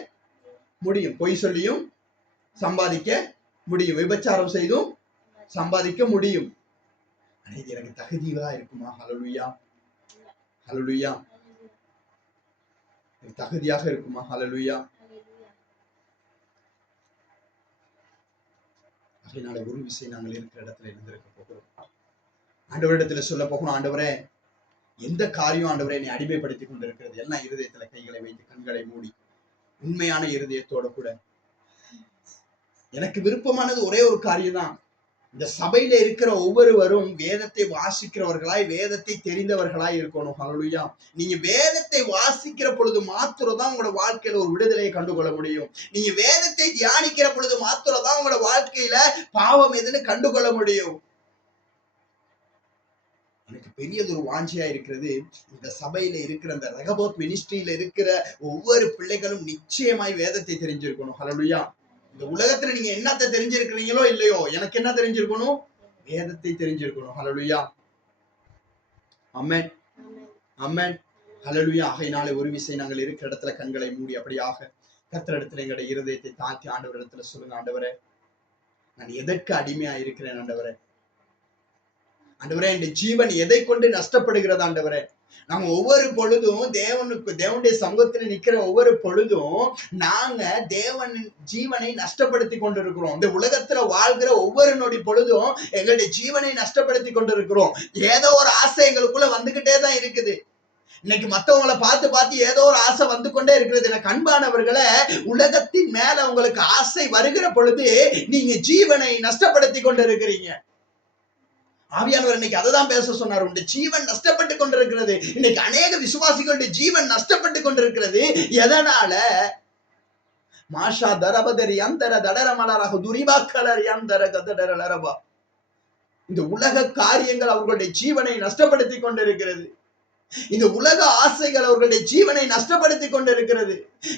முடியும். பொய் சொல்லியும் சம்பாதிக்க முடியும். விபச்சாரம் செய்தும் சம்பாதிக்க முடியும். இது எனக்கு தகுதியா இருக்குமா? ஹல்லேலூயா, ஹல்லேலூயா. தகுதியாக இருக்குமா? ஹல்லேலூயா. அதனால ஒரு விஷயம் நாங்கள் இருக்கிற இடத்துல இருந்திருக்க போகிறோம். ஆண்டவரிடத்துல சொல்ல போகணும், ஆண்டவரே எந்த காரியம் ஆண்டவரே என்னை அடிமைப்படுத்திக் கொண்டிருக்கிறது? எல்லாம் இருதயத்துல கைகளை வைத்து கண்களை மூடி உண்மையான இருதயத்தோட கூட எனக்கு விருப்பமானது ஒரே ஒரு காரியம் தான். இந்த சபையில இருக்கிற ஒவ்வொருவரும் வேதத்தை வாசிக்கிறவர்களாய், வேதத்தை தெரிந்தவர்களாய் இருக்கணும். ஹல்லேலூயா. நீங்க வேதத்தை வாசிக்கிற பொழுது மாத்திரம் தான் உங்களோட வாழ்க்கையில ஒரு விடுதலையை கண்டுகொள்ள முடியும். நீங்க வேதத்தை தியானிக்கிற பொழுது மாத்திரம் தான் உங்களோட வாழ்க்கையில பாவம் எதுன்னு கண்டுகொள்ள முடியும். எனக்கு பெரியதொரு வாஞ்சியா இருக்கிறது, இந்த சபையில இருக்கிற அந்த ரெகபோத் மினிஸ்ட்ரியில இருக்கிற ஒவ்வொரு பிள்ளைகளும் நிச்சயமாய் வேதத்தை தெரிஞ்சிருக்கணும். ஹல்லேலூயா. இந்த உலகத்துல நீங்க என்னத்தை தெரிஞ்சிருக்கிறீங்களோ இல்லையோ, எனக்கு என்ன தெரிஞ்சிருக்கணும்? வேதத்தை தெரிஞ்சிருக்கணும். ஹல்லேலூயா. ஆமென், ஆமென், ஹல்லேலூயா. ஆகையினாலே ஒரு விசை நாங்கள் இருக்கிற இடத்துல கண்களை மூடி அப்படியாக கர்த்தரிடத்துல எங்களுடைய இருதயத்தை தாக்கி ஆண்டவரிடத்துல சொல்லுங்க, ஆண்டவரே நான் எதற்கு அடிமையா இருக்கிறேன் ஆண்டவரே? ஆண்டவரே என் ஜீவன் எதை கொண்டு நஷ்டப்படுகிறது ஆண்டவரே? நாங்க ஒவ்வொரு பொழுதும் தேவனுடைய சமூகத்தில் நிக்கிற ஒவ்வொரு பொழுதும் நாங்க தேவன் ஜீவனை நஷ்டப்படுத்தி கொண்டிருக்கிறோம். இந்த உலகத்துல வாழ்கிற ஒவ்வொரு நொடி பொழுதும் எங்களுடைய ஜீவனை நஷ்டப்படுத்தி கொண்டிருக்கிறோம். ஏதோ ஒரு ஆசை எங்களுக்குள்ள வந்துகிட்டே தான் இருக்குது. இன்னைக்கு மத்தவங்களை பார்த்து ஏதோ ஒரு ஆசை வந்து கொண்டே இருக்கிறது. எனக்கு அன்பானவர்களே, உலகத்தின் மேல உங்களுக்கு ஆசை வருகிற பொழுது நீங்க ஜீவனை நஷ்டப்படுத்தி கொண்டு இருக்கிறீங்க. ஆவியானவர் இன்னைக்கு அததான் பேச சொன்னார். உங்களுடைய ஜீவன் நஷ்டப்பட்டு கொண்டிருக்கிறது. இன்னைக்கு அநேக விசுவாசிகளுடைய ஜீவன் நஷ்டப்பட்டு கொண்டிருக்கிறது. எதனால? மாஷா தரபதரி அந்தர தடர மலராக துரிபாக்கலர் அந்தர கதடரலரபா. இந்த உலக காரியங்கள் அவர்களுடைய ஜீவனை நஷ்டப்படுத்தி கொண்டிருக்கிறது. இந்த உலக ஆசைகள் அவர்களுடைய ஜீவனை நஷ்டப்படுத்தி கொண்டிருக்கிறது.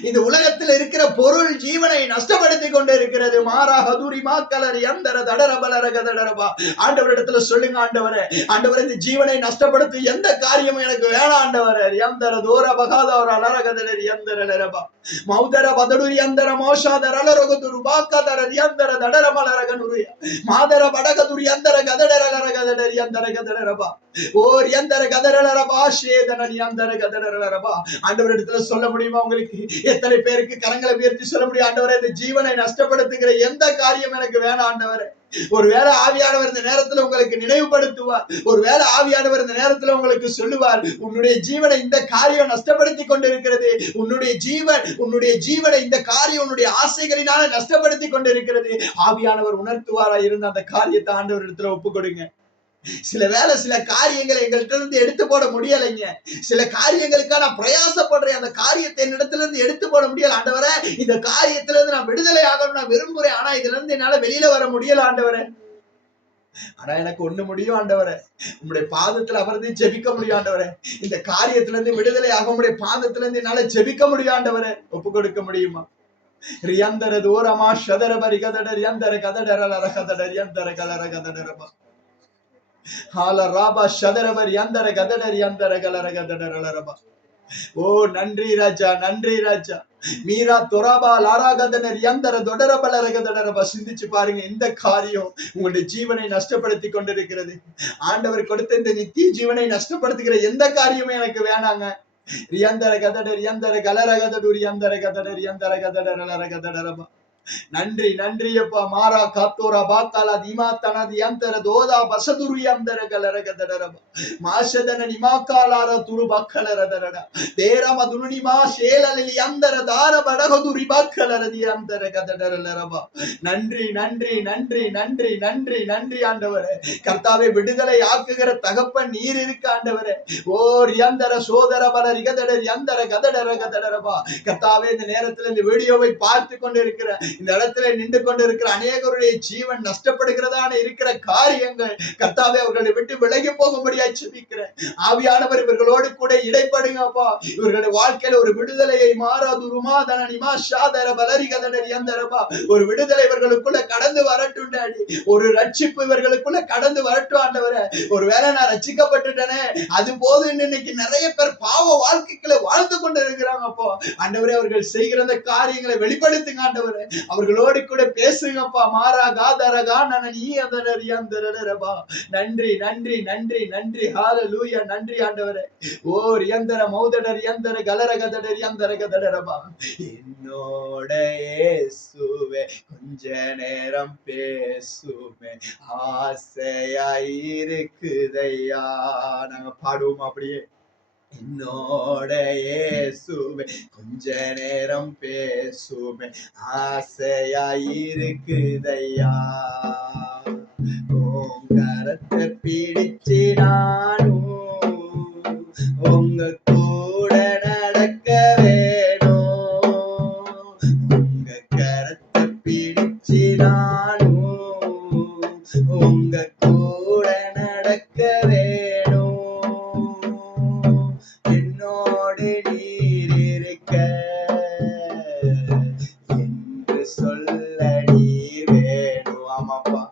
இந்த உலகத்தில் இருக்கிற பொருள் ஜீவனை நஷ்டப்படுத்தி கொண்டிருக்கிறது. மாறாக தூரிமா கலர் எந்தர தடரபலர கதடரபா. ஆண்டவரிடத்துல சொல்லுங்க, ஆண்டவரே ஆண்டவரே இந்த ஜீவனை நஷ்டப்படுத்தி எந்த காரியமும் எனக்கு வேணாம் ஆண்டவரே. எந்தர தூர பகாதவர் அலரகதர் எந்தரலரபா மௌதர பதடுரி எந்தர மோஷாதர அலரகதுரு பாக்கதர எந்தர தடரமலரகனுரு மாதர படகதுரி எந்தர கதடரலரகதர் எந்தர கதடரபா ஓர் எந்தர கதடரலரபா ஷேதன எந்தர கதடரலரபா. ஆண்டவரிடத்துல சொல்ல முடியுமா உங்களுக்கு? எத்தனை பேருக்கு கரங்களை உயர்த்தி சொல்ல முடியும், ஆண்டவரே இந்த ஜீவனை நஷ்டப்படுத்துகிற எந்த காரியம் எனக்கு வேணாம் ஆண்டவரே. ஒருவேளை ஆவியானவர் இந்த நேரத்துல உங்களுக்கு நினைவுபடுத்துவார். ஒருவேளை ஆவியானவர் இந்த நேரத்துல உங்களுக்கு சொல்லுவார், உன்னுடைய ஜீவனை இந்த காரியம் நஷ்டப்படுத்தி கொண்டிருக்கிறது. உன்னுடைய ஜீவனை இந்த காரியம் உன்னுடைய ஆசைகளினால நஷ்டப்படுத்தி கொண்டிருக்கிறது. ஆவியானவர் உணர்த்துவாரா இருந்த அந்த காரியத்தை ஆண்டவர் இடத்துல ஒப்பு கொடுங்க. சில காரியங்களை எங்கள்கிட்ட இருந்து எடுத்து போட முடியலைங்க. சில காரியங்களுக்காக நான் பிரயாசப்படுறேன், அந்த காரியத்தை என்னிடத்துல இருந்து எடுத்து போட முடியல ஆண்டவரே. இந்த காரியத்துல இருந்து நான் விடுதலை ஆகணும் நான் விரும்புறேன். ஆனா இதுல இருந்து என்னால வெளியில வர முடியல ஆண்டவரே. ஆனா எனக்கு ஒண்ணு முடியும் ஆண்டவரே, உங்களுடைய பாதத்துல அமர்ந்து ஜெபிக்க முடியும் ஆண்டவரே. இந்த காரியத்துல இருந்து விடுதலை ஆக உங்களுடைய பாதத்துல இருந்து என்னால ஜெபிக்க முடியும் ஆண்டவரே. ஒப்பு கொடுக்க முடியுமா? ரியந்தர தூரமா ஷதரபரி கதட ரியந்தர கதடரல கதட ரியந்தர கலர கதடரபா ஹாலராபா ஷதரபரி யந்தர கதடரி யந்தர கலர கதடரலரபா. ஓ நன்றி ராஜா, நன்றி ராஜா. மீரா தொராபா லாரா கதனர் யந்தர தொடரபலர கதடரபா. சிந்திச்சு பாருங்க, இந்த காரியம் உங்களுடைய ஜீவனை நஷ்டப்படுத்தி கொண்டிருக்கிறது. ஆண்டவர் கொடுத்த இந்த நித்திய ஜீவனை நஷ்டப்படுத்துகிற எந்த காரியமும் எனக்கு வேணாங்க. ரியந்தர கதடர் யந்தர கலர கதடுரி யந்தர கதடர் யந்தர கதடரலர கதடரபா. நன்றி நன்றி அப்பா. மாரா காத்தோரா பாக்காலா தீமா தனதி அந்தர தோதா பசதுரி அந்தர கலரகதரபா மாஷதன நிமாக்காலார துரு பக்கலரதரடா தேரம துனுனிமா ஷேலலி அந்தர தார படகதுரி பக்கலரதி அந்தர கதடரலரபா. நன்றி நன்றி நன்றி நன்றி நன்றி நன்றி ஆண்டவரே. கர்த்தாவே விடுதலை ஆக்குகிற தகப்பன் நீர் இருக்க ஆண்டவரே. ஓ ரியந்தர சோதர பல ரிகதட ரியந்தர கதடர கதடரபா. கர்த்தாவே இந்த நேரத்தில் இந்த வீடியோவை பார்த்து கொண்டிருக்கிற இந்த இடத்துல நின்று கொண்டு இருக்கிற அநேகருடைய ஜீவன் நஷ்டப்படுகிறதான இருக்கிற காரியங்கள் கர்த்தாவே அவர்களை விட்டு விலகி போகும்படியா ஜெபிக்கிறேன். ஆவியானவர் இவர்களோடு கூட இடைப்படுங்கப்பா. இவர்களுடைய வாழ்க்கையில ஒரு விடுதலையை மாறாதுருமா தனனிமா ஷாதர பலரிகதடரி அந்தரபா. ஒரு விடுதலை இவர்களுக்குள்ள கடந்து வரட்டும் டாடி. ஒரு ரட்சிப்பு இவர்களுக்குள்ள கடந்து வரட்டும் ஆண்டவரே. ஒருவேளை நான் ரட்சிக்கப்பட்டுட்டேனே அது போதும் இன்னைக்கு நிறைய பேர் பாவ வாழ்க்கைகளை வாழ்ந்து கொண்டு இருக்கிறாங்கப்பா. ஆண்டவரே அவர்கள் செய்கிற அந்த காரியங்களை வெளிப்படுத்துங்க ஆண்டவரே. அவர்களோடு கூட பேசுங்கப்பா. மாறா காதரகா நனனி அதரபா. நன்றி நன்றி நன்றி நன்றி ஹalleluya. நன்றி ஆண்டவரே. ஓ ரியந்தர மௌதடர் யந்தர கலரகதடர் யந்தர கதடரபா. என்னோட இயேசுவே கொஞ்ச நேரம் பேசுமே ஆசையா இருக்குதையா. நாங்க பாடுவோம் அப்படியே. என்னோட இயேசுவே கொஞ்ச நேரம் பேசுவே ஆசையாயிருக்குதையா உன் கரத்தை பிடிச்சு நானும் உங்க கூட நடக்க வேணும் உங்க கரத்தை பிடிச்சு நானும் உங்க கூட நடக்க வேணும் என்னோடு நீர் இருக்க என்று சொல்ல நீர் வேணும் ஆமாப்பா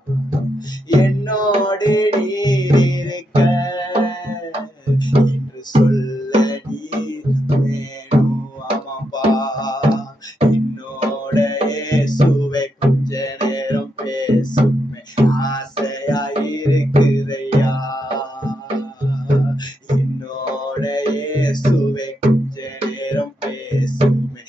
என்னோடு நீர் இருக்க என்று சொல்ல நீர் வேணும் ஆமாப்பா என்னோட இயேசுவே கொஞ்ச நேரம் பேசுமே ஆசையாயிருக்குதையா என்னோட இயேசுவே கொஞ்ச நேரம் பேசுமே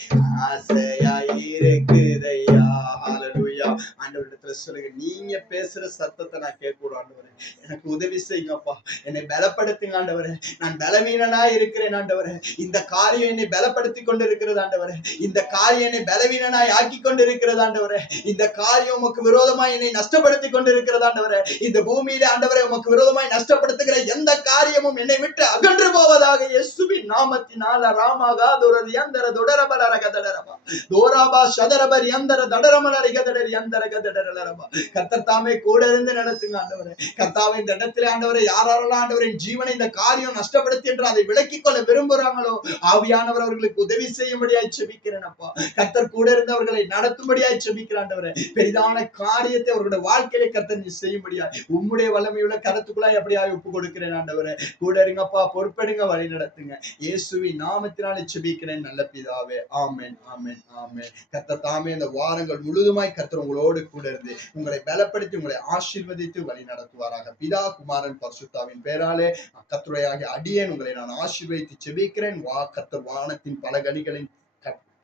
ஆசையாயிருக்குதையா ஹல்லேலூயா ஆண்டவரிடத்துல சொல்லுங்க நீங்க பேசுற சத்தத்தை நான் கேட்கக்கூடாது ஆண்டவரே எனக்கு உதவி செய்யுங்கப்பா என்னை பலப்படுத்துங்க ஆண்டவரே நான் பலவீனனா இருக்கிறேன் ஆண்டவரே இந்த காரியம் என்னை பலப்படுத்தி கொண்டு இருக்கிறது ஆண்டவரே இந்த காரியம் என்னை பலவீனனாய் ஆக்கி கொண்டு இருக்கிறது ஆண்டவரே இந்த காரியம் உமக்கு விரோதமாய் என்னை நஷ்டப்படுத்தி கொண்டு இருக்கிறது ஆண்டவரே இந்த பூமியிலே ஆண்டவரே உமக்கு விரோதமாய் நஷ்டப்படுத்துகிற எந்த காரியமும் என்னை விட்டு அகன்று போவதாக இயேசுவின் நாமத்தினால ராமகா துரதி யந்தர தொடரபலரக தடரபா தோராபா சதரபர் யந்தர தடரமலரிக தடரி யந்தர கதடரலரபா கர்த்தர் தாமே கூட இருந்து நடத்துங்க ஆண்டவரே கர்த்தாவே இந்த இடத்துல ஆண்டவரே யாரெல்லாம் ஆண்டவரின் ஜீவனை இந்த காரியம் நஷ்டப்படுத்தி என்று அதை விலக்கிக் கொள்ள விரும்புறாங்களோ ஆவியானவர் அவர்களுக்கு உதவி செய்யும்படியாய் செபிக்கிறேன் அப்பா கர்த்தர் கூட இருந்து அவர்களை நடத்தும்படியாய் செபிக்கிறேன் ஆண்டவரே பெரிதான காரியத்தை அவர்களுடைய வாழ்க்கையில கர்த்தர் நீ செய்யும்படியாய் உம்முடைய வல்லமையுள்ள கருத்துக்குள்ளாய் அப்படியாய் ஒப்பு கொடுக்கிறேன் ஆண்டவரே கூட இருங்கப்பா பொறுப்பெடுங்க வழி நடத்துங்க இயேசுவின் நாமத்தினாலே செபிக்கிறேன் நல்ல பிதாவே ஆமென் ஆமென் ஆமென் கர்த்தர் தாமே இந்த வாரங்கள் முழுதுமாய் கர்த்தர் உங்களோடு கூட இருந்து உங்களை பலப்படுத்தி உங்களை ஆசீர்வதித்து வழி நடத்துவாராக பிதா குமாரன் பரிசுத்தாவின் பேராலே கர்த்தருடைய அடியேன் உங்களை நான் ஆசீர்வதித்து செபிக்கிறேன் கர்த்தர் வானத்தின்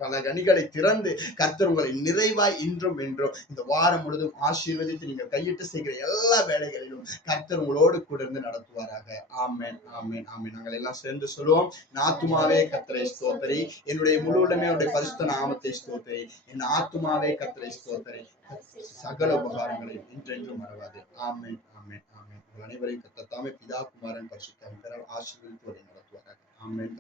பல கனிகளை திறந்து கர்த்தர் உங்களை நிறைவாய் இன்றும் என்றும் இந்த வாரம் முழுதும் ஆசீர்வதித்து நீங்கள் கையிட்டு செய்கிற எல்லா வேலைகளிலும் கர்த்தர் உங்களோடு கூட இருந்து நடத்துவாராக ஆமென் ஆமென் ஆமென் நாங்கள் எல்லாம் சேர்ந்து சொல்லுவோம் ஆத்துமாவே கர்த்தரை ஸ்தோத்திரி என்னுடைய முழு உடமே அவருடைய பரிசுத்த நாமத்தை ஸ்தோத்திரி என் ஆத்துமாவே கர்த்தரை ஸ்தோத்திரி சகல உபகாரங்களையும் இன்றென்றும் மறவாது ஆமென் ஆமென் ஆமென் உங்கள் அனைவரையும் கர்த்தர் தாமே பிதா குமாரன் பரிசுத்த ஆசீர்வதித்து வழி நடத்துவாராக ஆமென்.